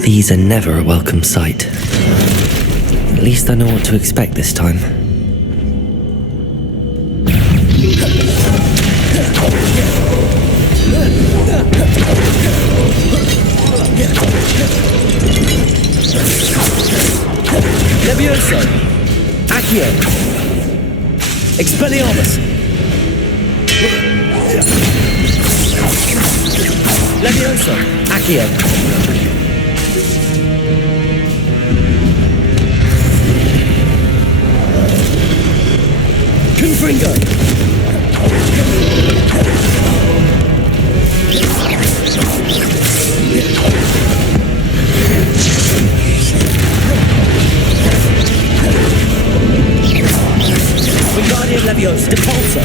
These are never a welcome sight. At least I know what to expect this time. Levioso! Accio! Expelliarmus! Levioso! Accio! Confringo! Wingardium Leviosa! Depulso!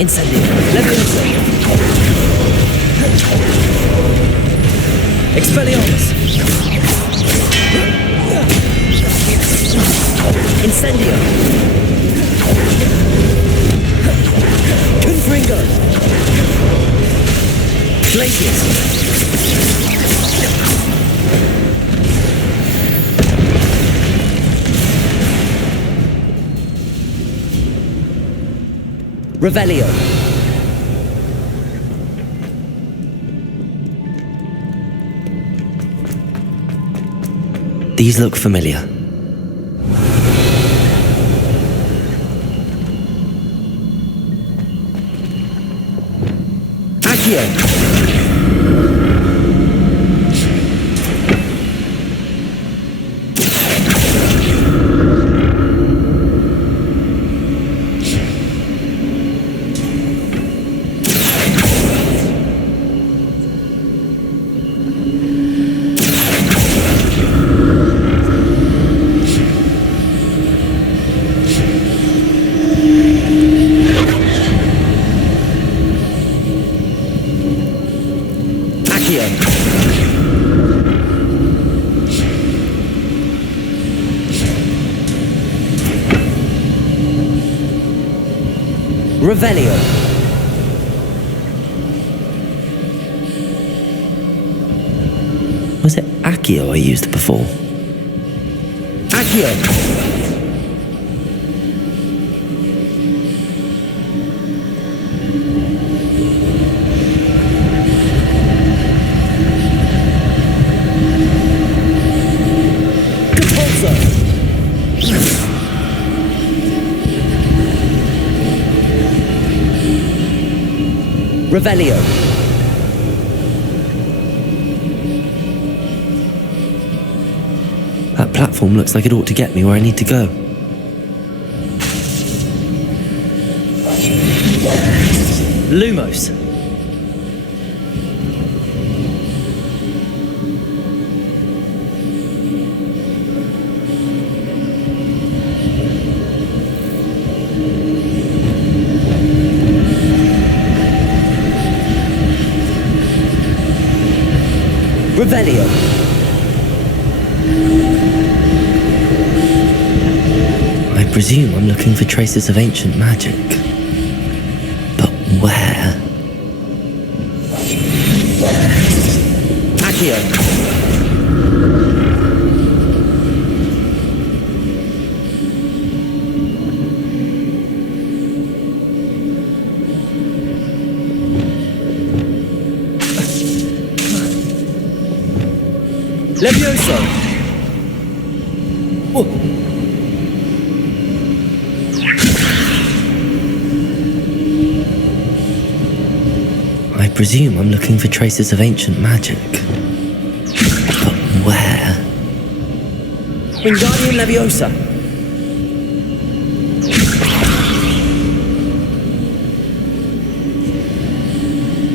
Incendio! Leviosa! Expelliarmus! Incendio! Confringo! Glacius! Revelio! These look familiar. Accio! Revelio. Was it Accio I used before? Accio! Revelio. That platform looks like it ought to get me where I need to go. Lumos. Revelio. I presume I'm looking for traces of ancient magic. But where? Accio. Levioso! Oh. I presume I'm looking for traces of ancient magic. But where? Wingardium Leviosa!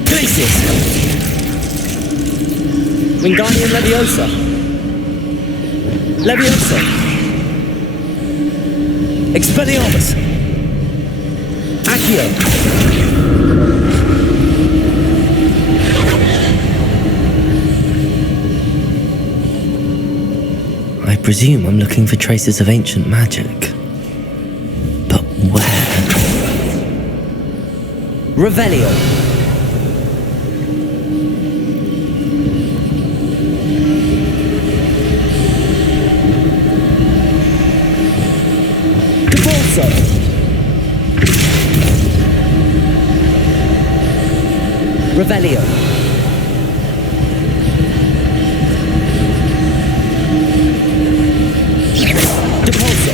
Glacius! Wingardium Leviosa! Leviosa! Expelliarmus! Accio! I presume I'm looking for traces of ancient magic. But where? Revelio! Revelio. Depulso.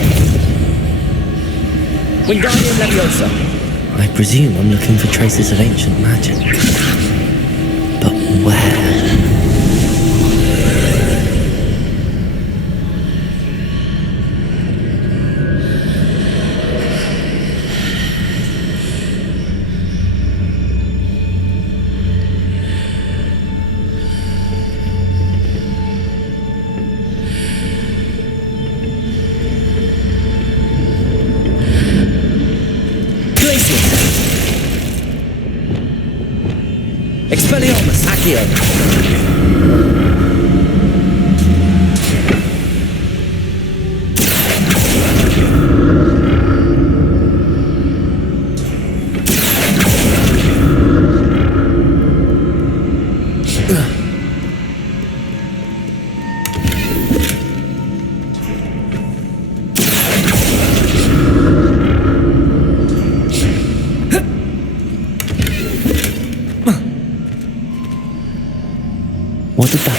Wingardium Leviosa. I presume I'm looking for traces of ancient magic. But where? Expelliarmus! Accio!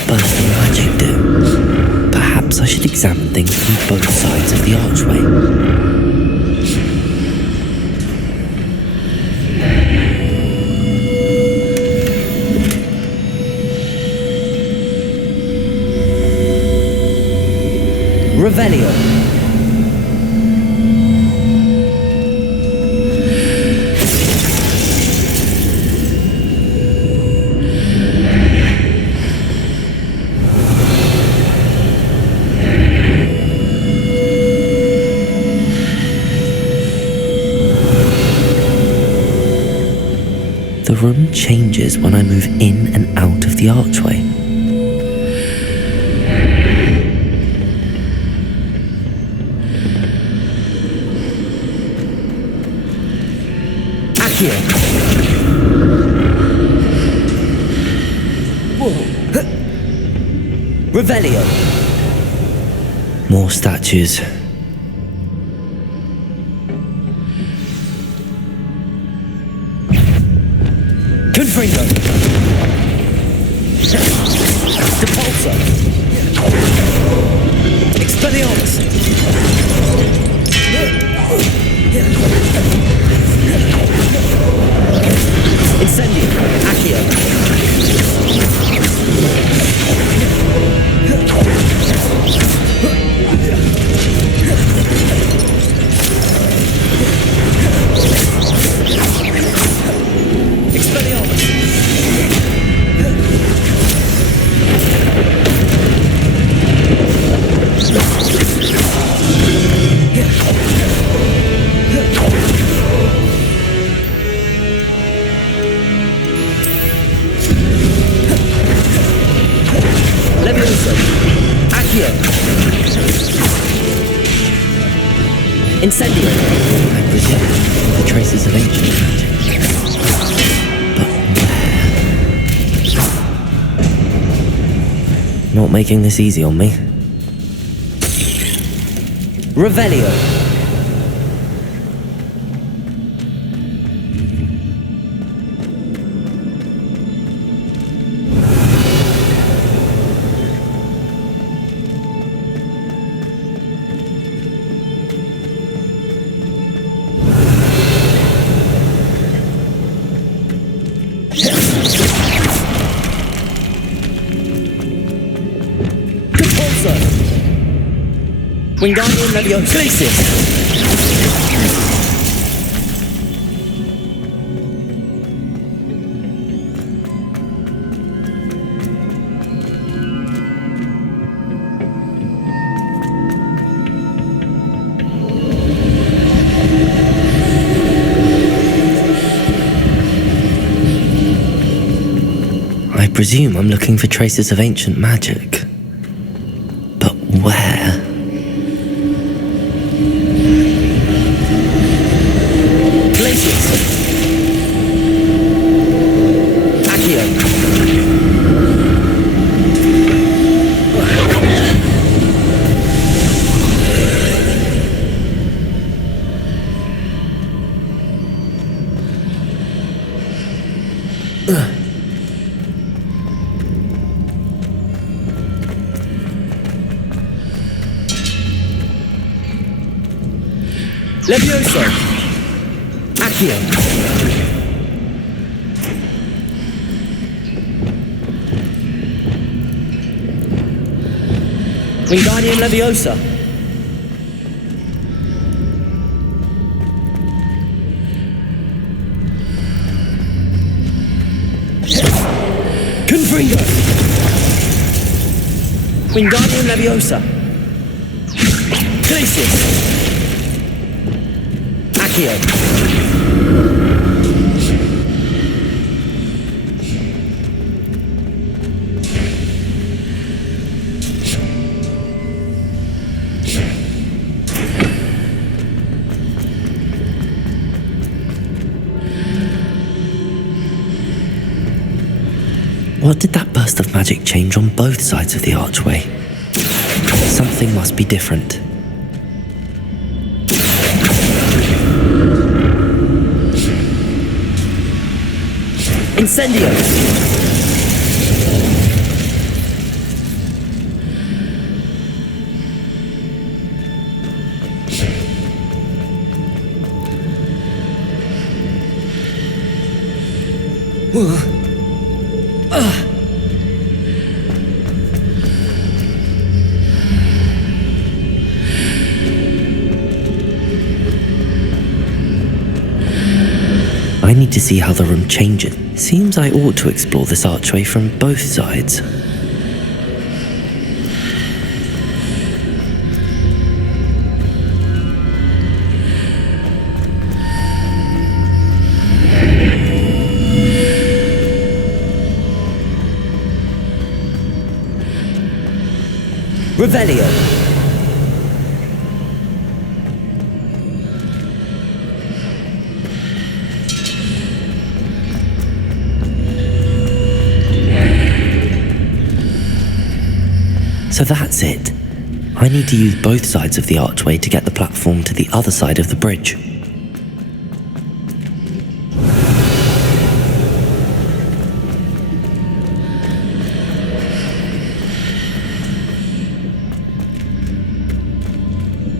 that burst of magic do? Perhaps I should examine things from both sides of the archway. Revelio. The room changes when I move in and out of the archway. Revelio. More statues. Confringo. Depulso. Expelliarmus. Incendio. Accio. Incendio. I presume the traces of ancient magic. But where? Not making this easy on me. Revelio. Wingardium Leviosa. I presume I'm looking for traces of ancient magic. But where? Leviosa. Accio. Wingardium Leviosa. Confringo. Wingardium Leviosa. Glacius. What did that burst of magic change on both sides of the archway? Something must be different. Incendio! I need to see how the room changes. Seems I ought to explore this archway from both sides. Revelio. So that's it. I need to use both sides of the archway to get the platform to the other side of the bridge.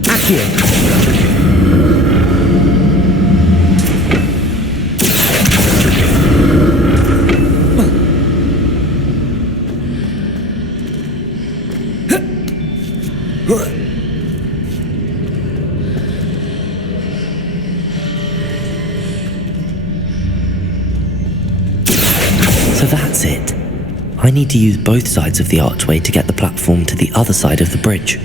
Accio. So that's it. I need to use both sides of the archway to get the platform to the other side of the bridge.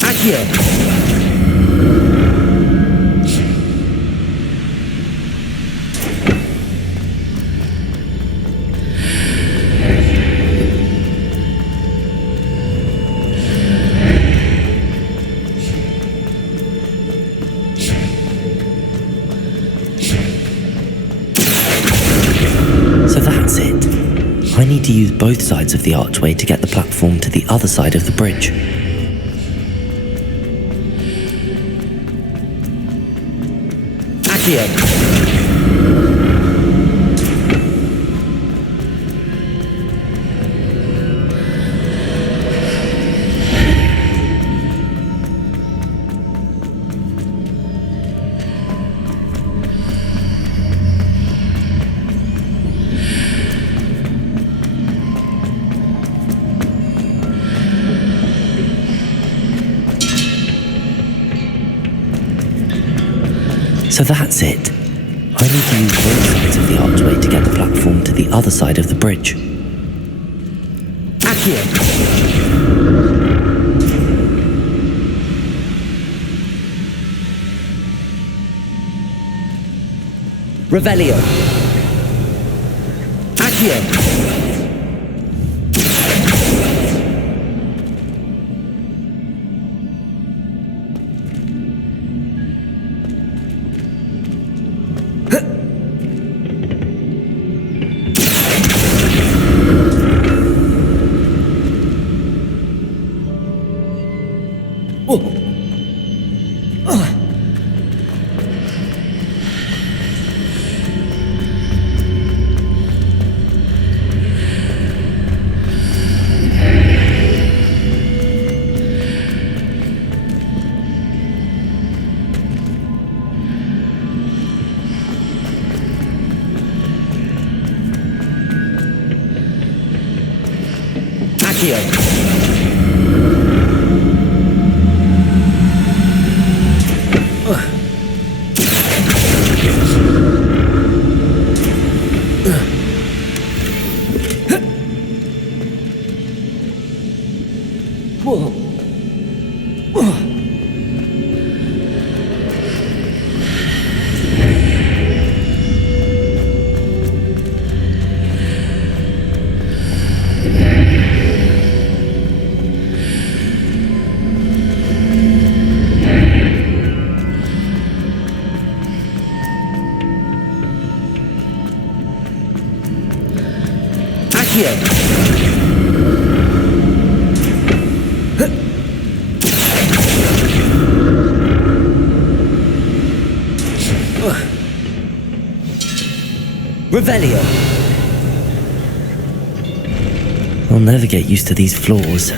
Accio. So that's it. I need to use both sides of the archway to get the platform to the other side of the bridge. Accio. So that's it. I need to use both sides of the archway to get the platform to the other side of the bridge. Accio. Revelio. Accio. Revelio. Oh never get used to these floors.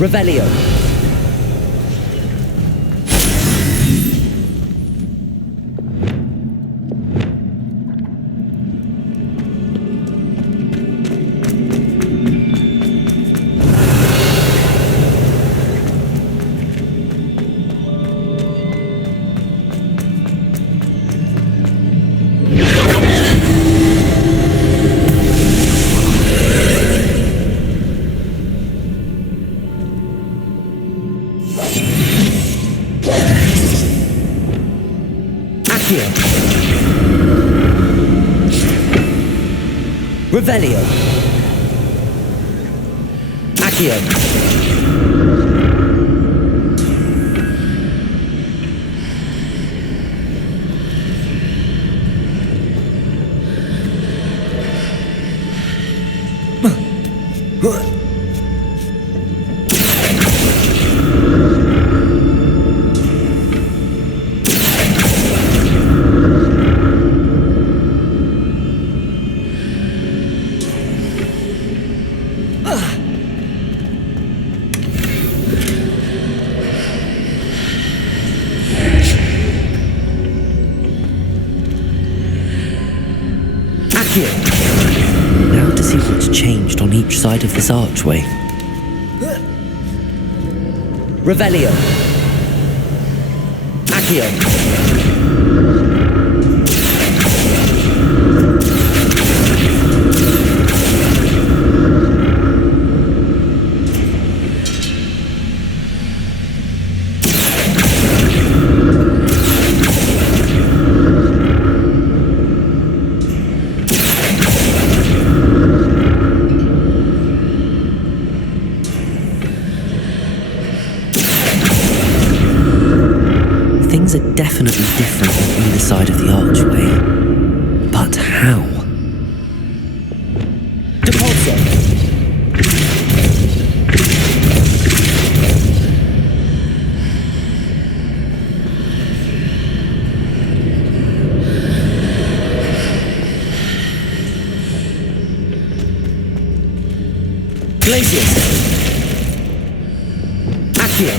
Revelio. Revelio. Accio. Accio. Now to see what's changed on each side of this archway. Revelio. Accio. Things are definitely different on either side of the archway. But how? Depulso! Glacius! Accio!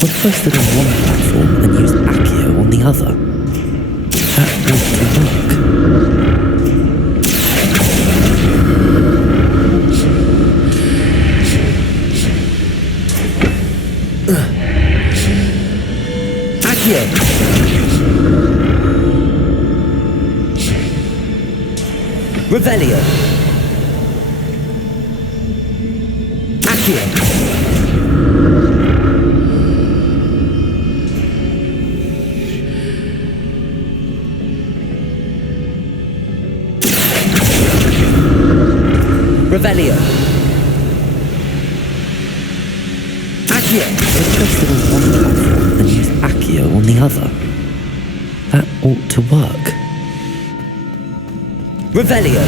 When posted on one platform and used Accio on the other, that ought to work. Accio! Revelio! Accio! Revelio. Accio. When posted on one platform and used Accio on the other, that ought to work. Revelio.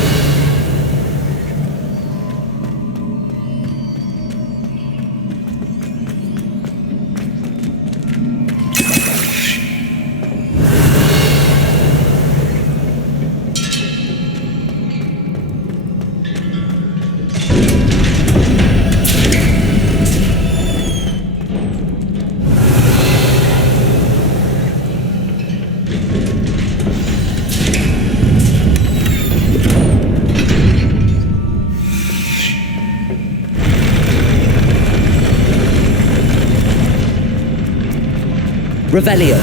Revelio.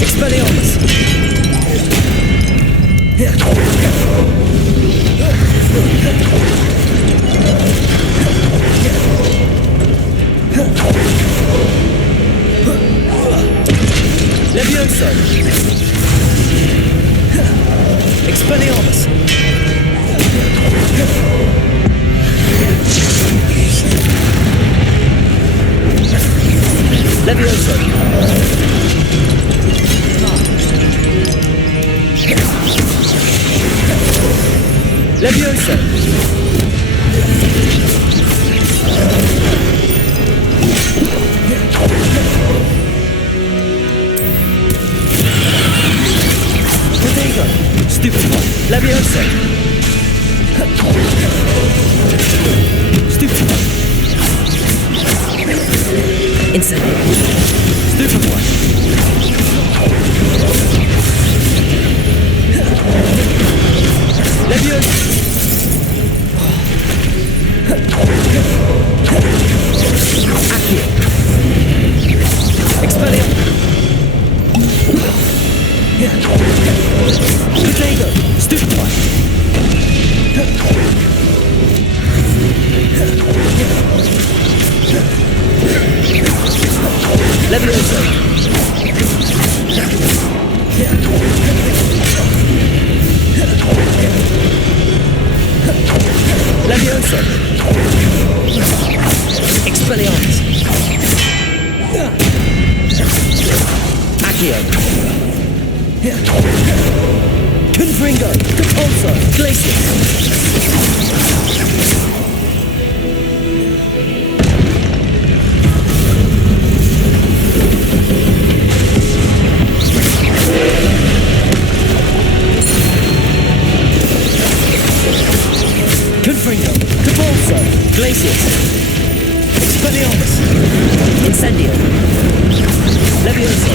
Expelliarmus. Levioso. Expelliarmus! Levioso! Levioso! Protego! Stupid one! Levioso! Stupid one! Incendio! Stupid one! Levioso! Accio! Expelliarmus! Protego! Stupid one! Levioso! Levioso! Expelliarmus! Accio! Confringo! Depulso! Glacius! Expelliarmus. Incendio. Levioso.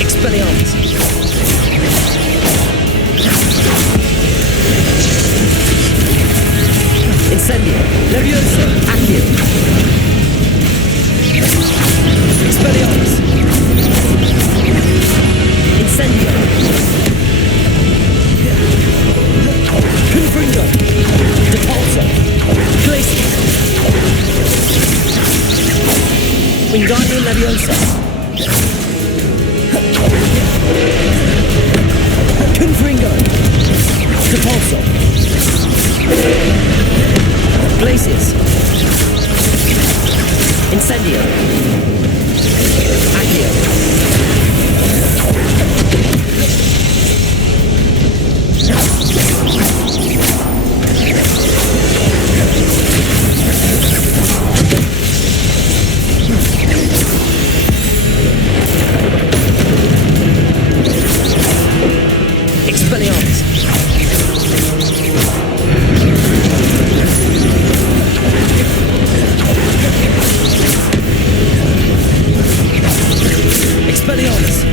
Expelliarmus. Incendio. Levioso. Accio. Expelliarmus. Incendio. Confringo. Depulso. Glacier. Wingardium Leviosa. Confringo. Depulso. Glacius. Incendio. Accio. Expelliarmus. Expelliarmus.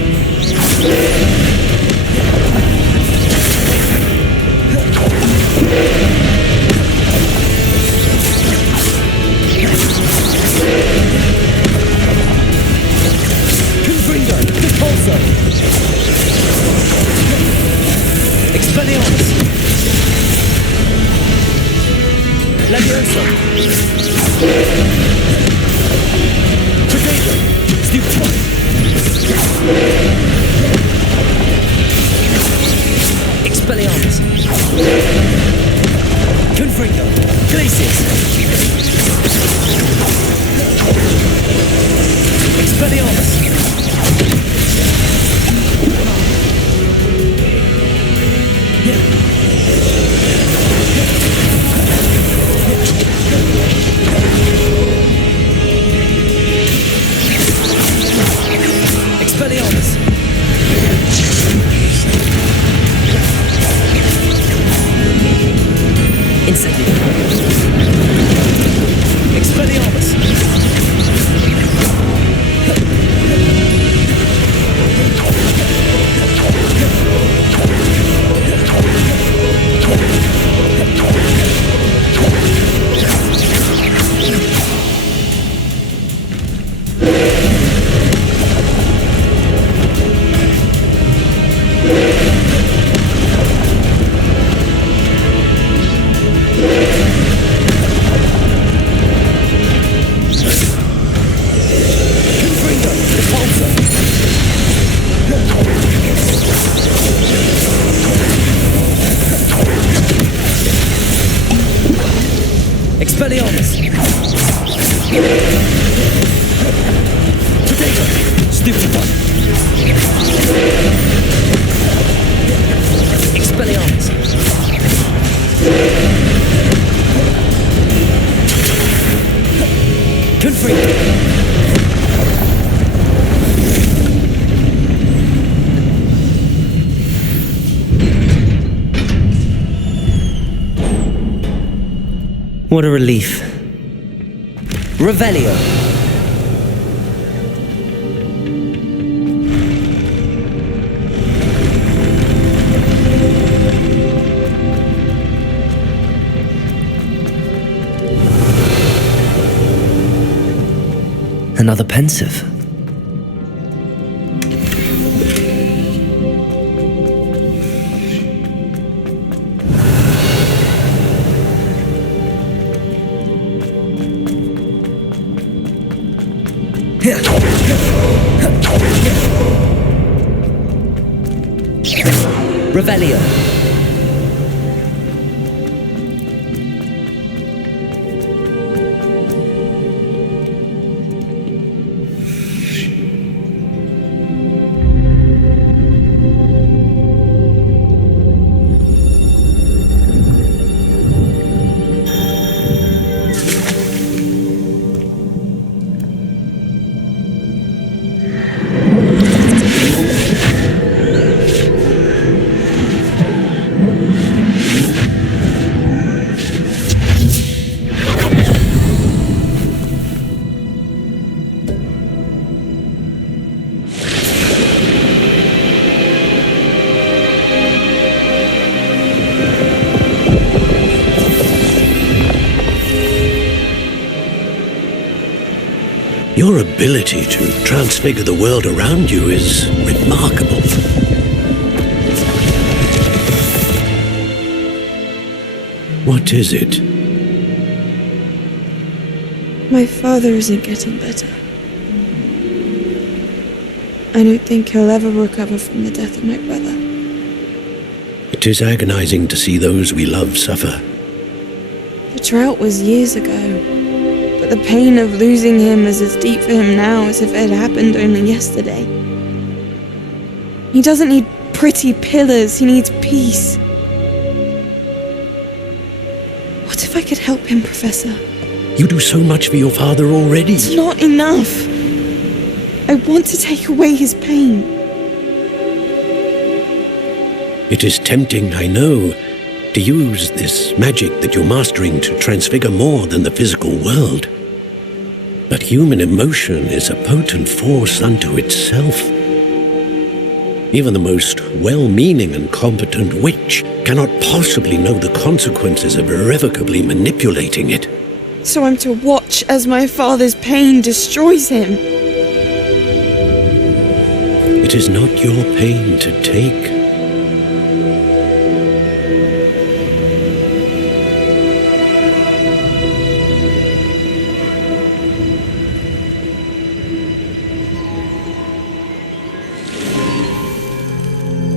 Confringo. Depulso. Expelliarmus. Levioso. Predator. Stupefy. Expelliarmus. Confringo. Glacius. Expelliarmus. Expelliarmus. Incendio. Expelliarmus. Expelliarmus. Predator. Stupid one. Expelliarmus. Confringo. What a relief. Revelio. Another pensive. Revelio. Your ability to transfigure the world around you is remarkable. What is it? My father isn't getting better. I don't think he'll ever recover from the death of my brother. It is agonizing to see those we love suffer. The drought was years ago, but the pain of losing him is as deep for him now as if it had happened only yesterday. He doesn't need pretty pillars, he needs peace. What if I could help him, Professor? You do so much for your father already. It's not enough. I want to take away his pain. It is tempting, I know, to use this magic that you're mastering to transfigure more than the physical world. But human emotion is a potent force unto itself. Even the most well-meaning and competent witch cannot possibly know the consequences of irrevocably manipulating it. So I'm to watch as my father's pain destroys him. It is not your pain to take.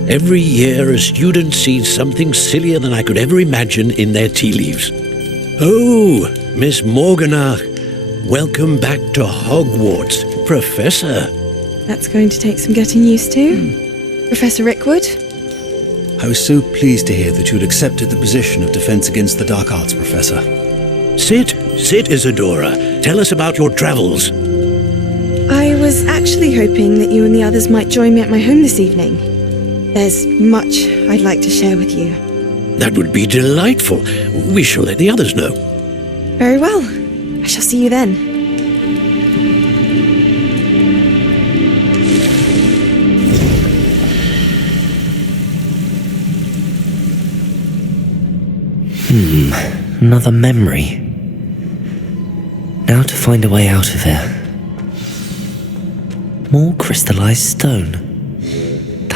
Every year, a student sees something sillier than I could ever imagine in their tea leaves. Oh, Miss Morganach, welcome back to Hogwarts, Professor. That's going to take some getting used to. Professor Rickwood? I was so pleased to hear that you had accepted the position of Defense Against the Dark Arts, Professor. Sit, Isadora. Tell us about your travels. I was actually hoping that you and the others might join me at my home this evening. There's much I'd like to share with you. That would be delightful. We shall let the others know. Very well. I shall see you then. Another memory. Now to find a way out of here. More crystallized stone.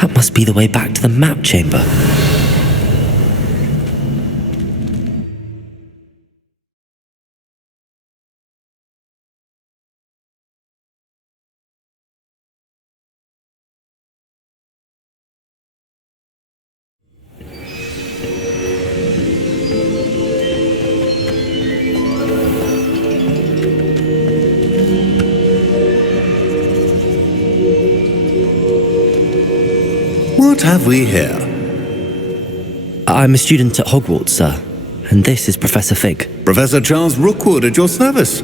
That must be the way back to the map chamber. What have we here? I'm a student at Hogwarts, sir, and this is Professor Fig. Professor Charles Rookwood at your service.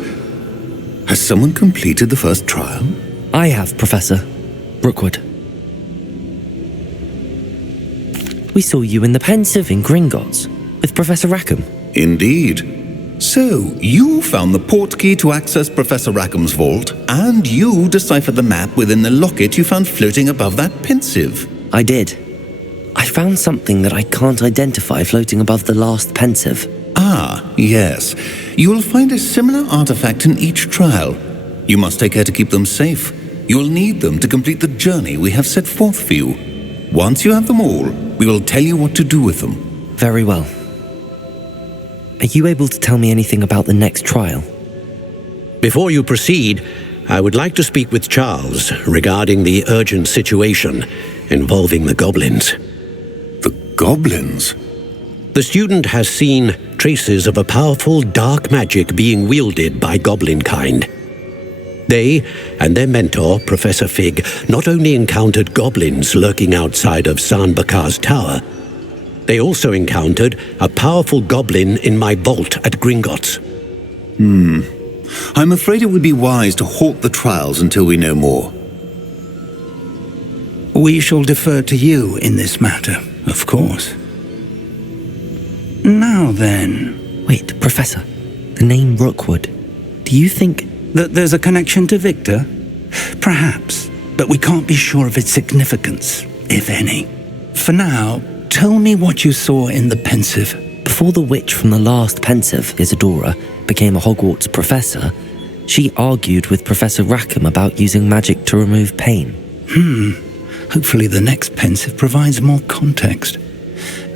Has someone completed the first trial? I have, Professor Rookwood. We saw you in the Pensive in Gringotts with Professor Rackham. Indeed. So, you found the portkey to access Professor Rackham's vault, and you deciphered the map within the locket you found floating above that Pensive. I did. I found something that I can't identify floating above the last Pensive. Ah, yes. You will find a similar artifact in each trial. You must take care to keep them safe. You will need them to complete the journey we have set forth for you. Once you have them all, we will tell you what to do with them. Very well. Are you able to tell me anything about the next trial? Before you proceed, I would like to speak with Charles regarding the urgent situation involving the goblins. The goblins? The student has seen traces of a powerful dark magic being wielded by goblin kind. They and their mentor, Professor Fig, not only encountered goblins lurking outside of Sanbakar's tower, they also encountered a powerful goblin in my vault at Gringotts. I'm afraid it would be wise to halt the trials until we know more. We shall defer to you in this matter, of course. Now then... Wait, Professor. The name Rookwood. Do you think... that there's a connection to Victor? Perhaps, but we can't be sure of its significance, if any. For now, tell me what you saw in the Pensive. Before the witch from the last Pensive, Isadora, became a Hogwarts professor, She argued with Professor Rackham about using magic to remove pain. Hopefully the next pensive provides more context.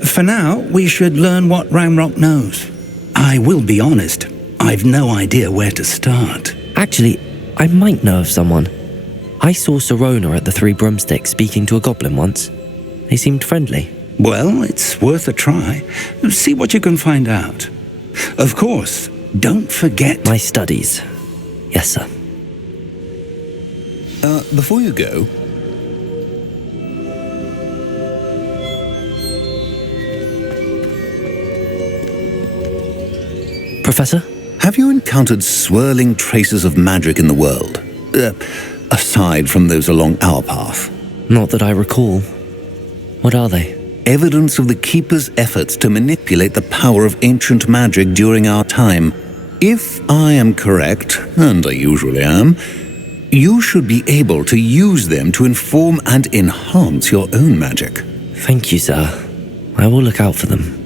For now, we should learn what Ramrock knows. I will be honest, I've no idea where to start. Actually, I might know of someone. I saw Serona at the Three Broomsticks speaking to a goblin once. They seemed friendly. Well, it's worth a try. See what you can find out. Of course, don't forget... My studies. Yes, sir. Before you go... Professor? Have you encountered swirling traces of magic in the world? Aside from those along our path? Not that I recall. What are they? Evidence of the Keeper's efforts to manipulate the power of ancient magic during our time. If I am correct, and I usually am, you should be able to use them to inform and enhance your own magic. Thank you, sir. I will look out for them.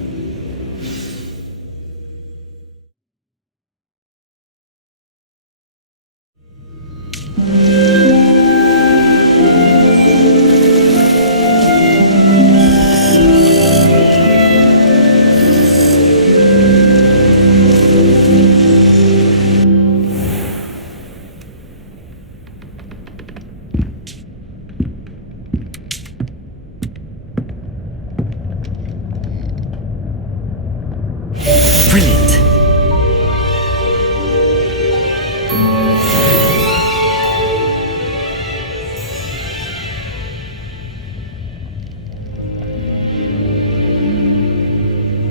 Brilliant.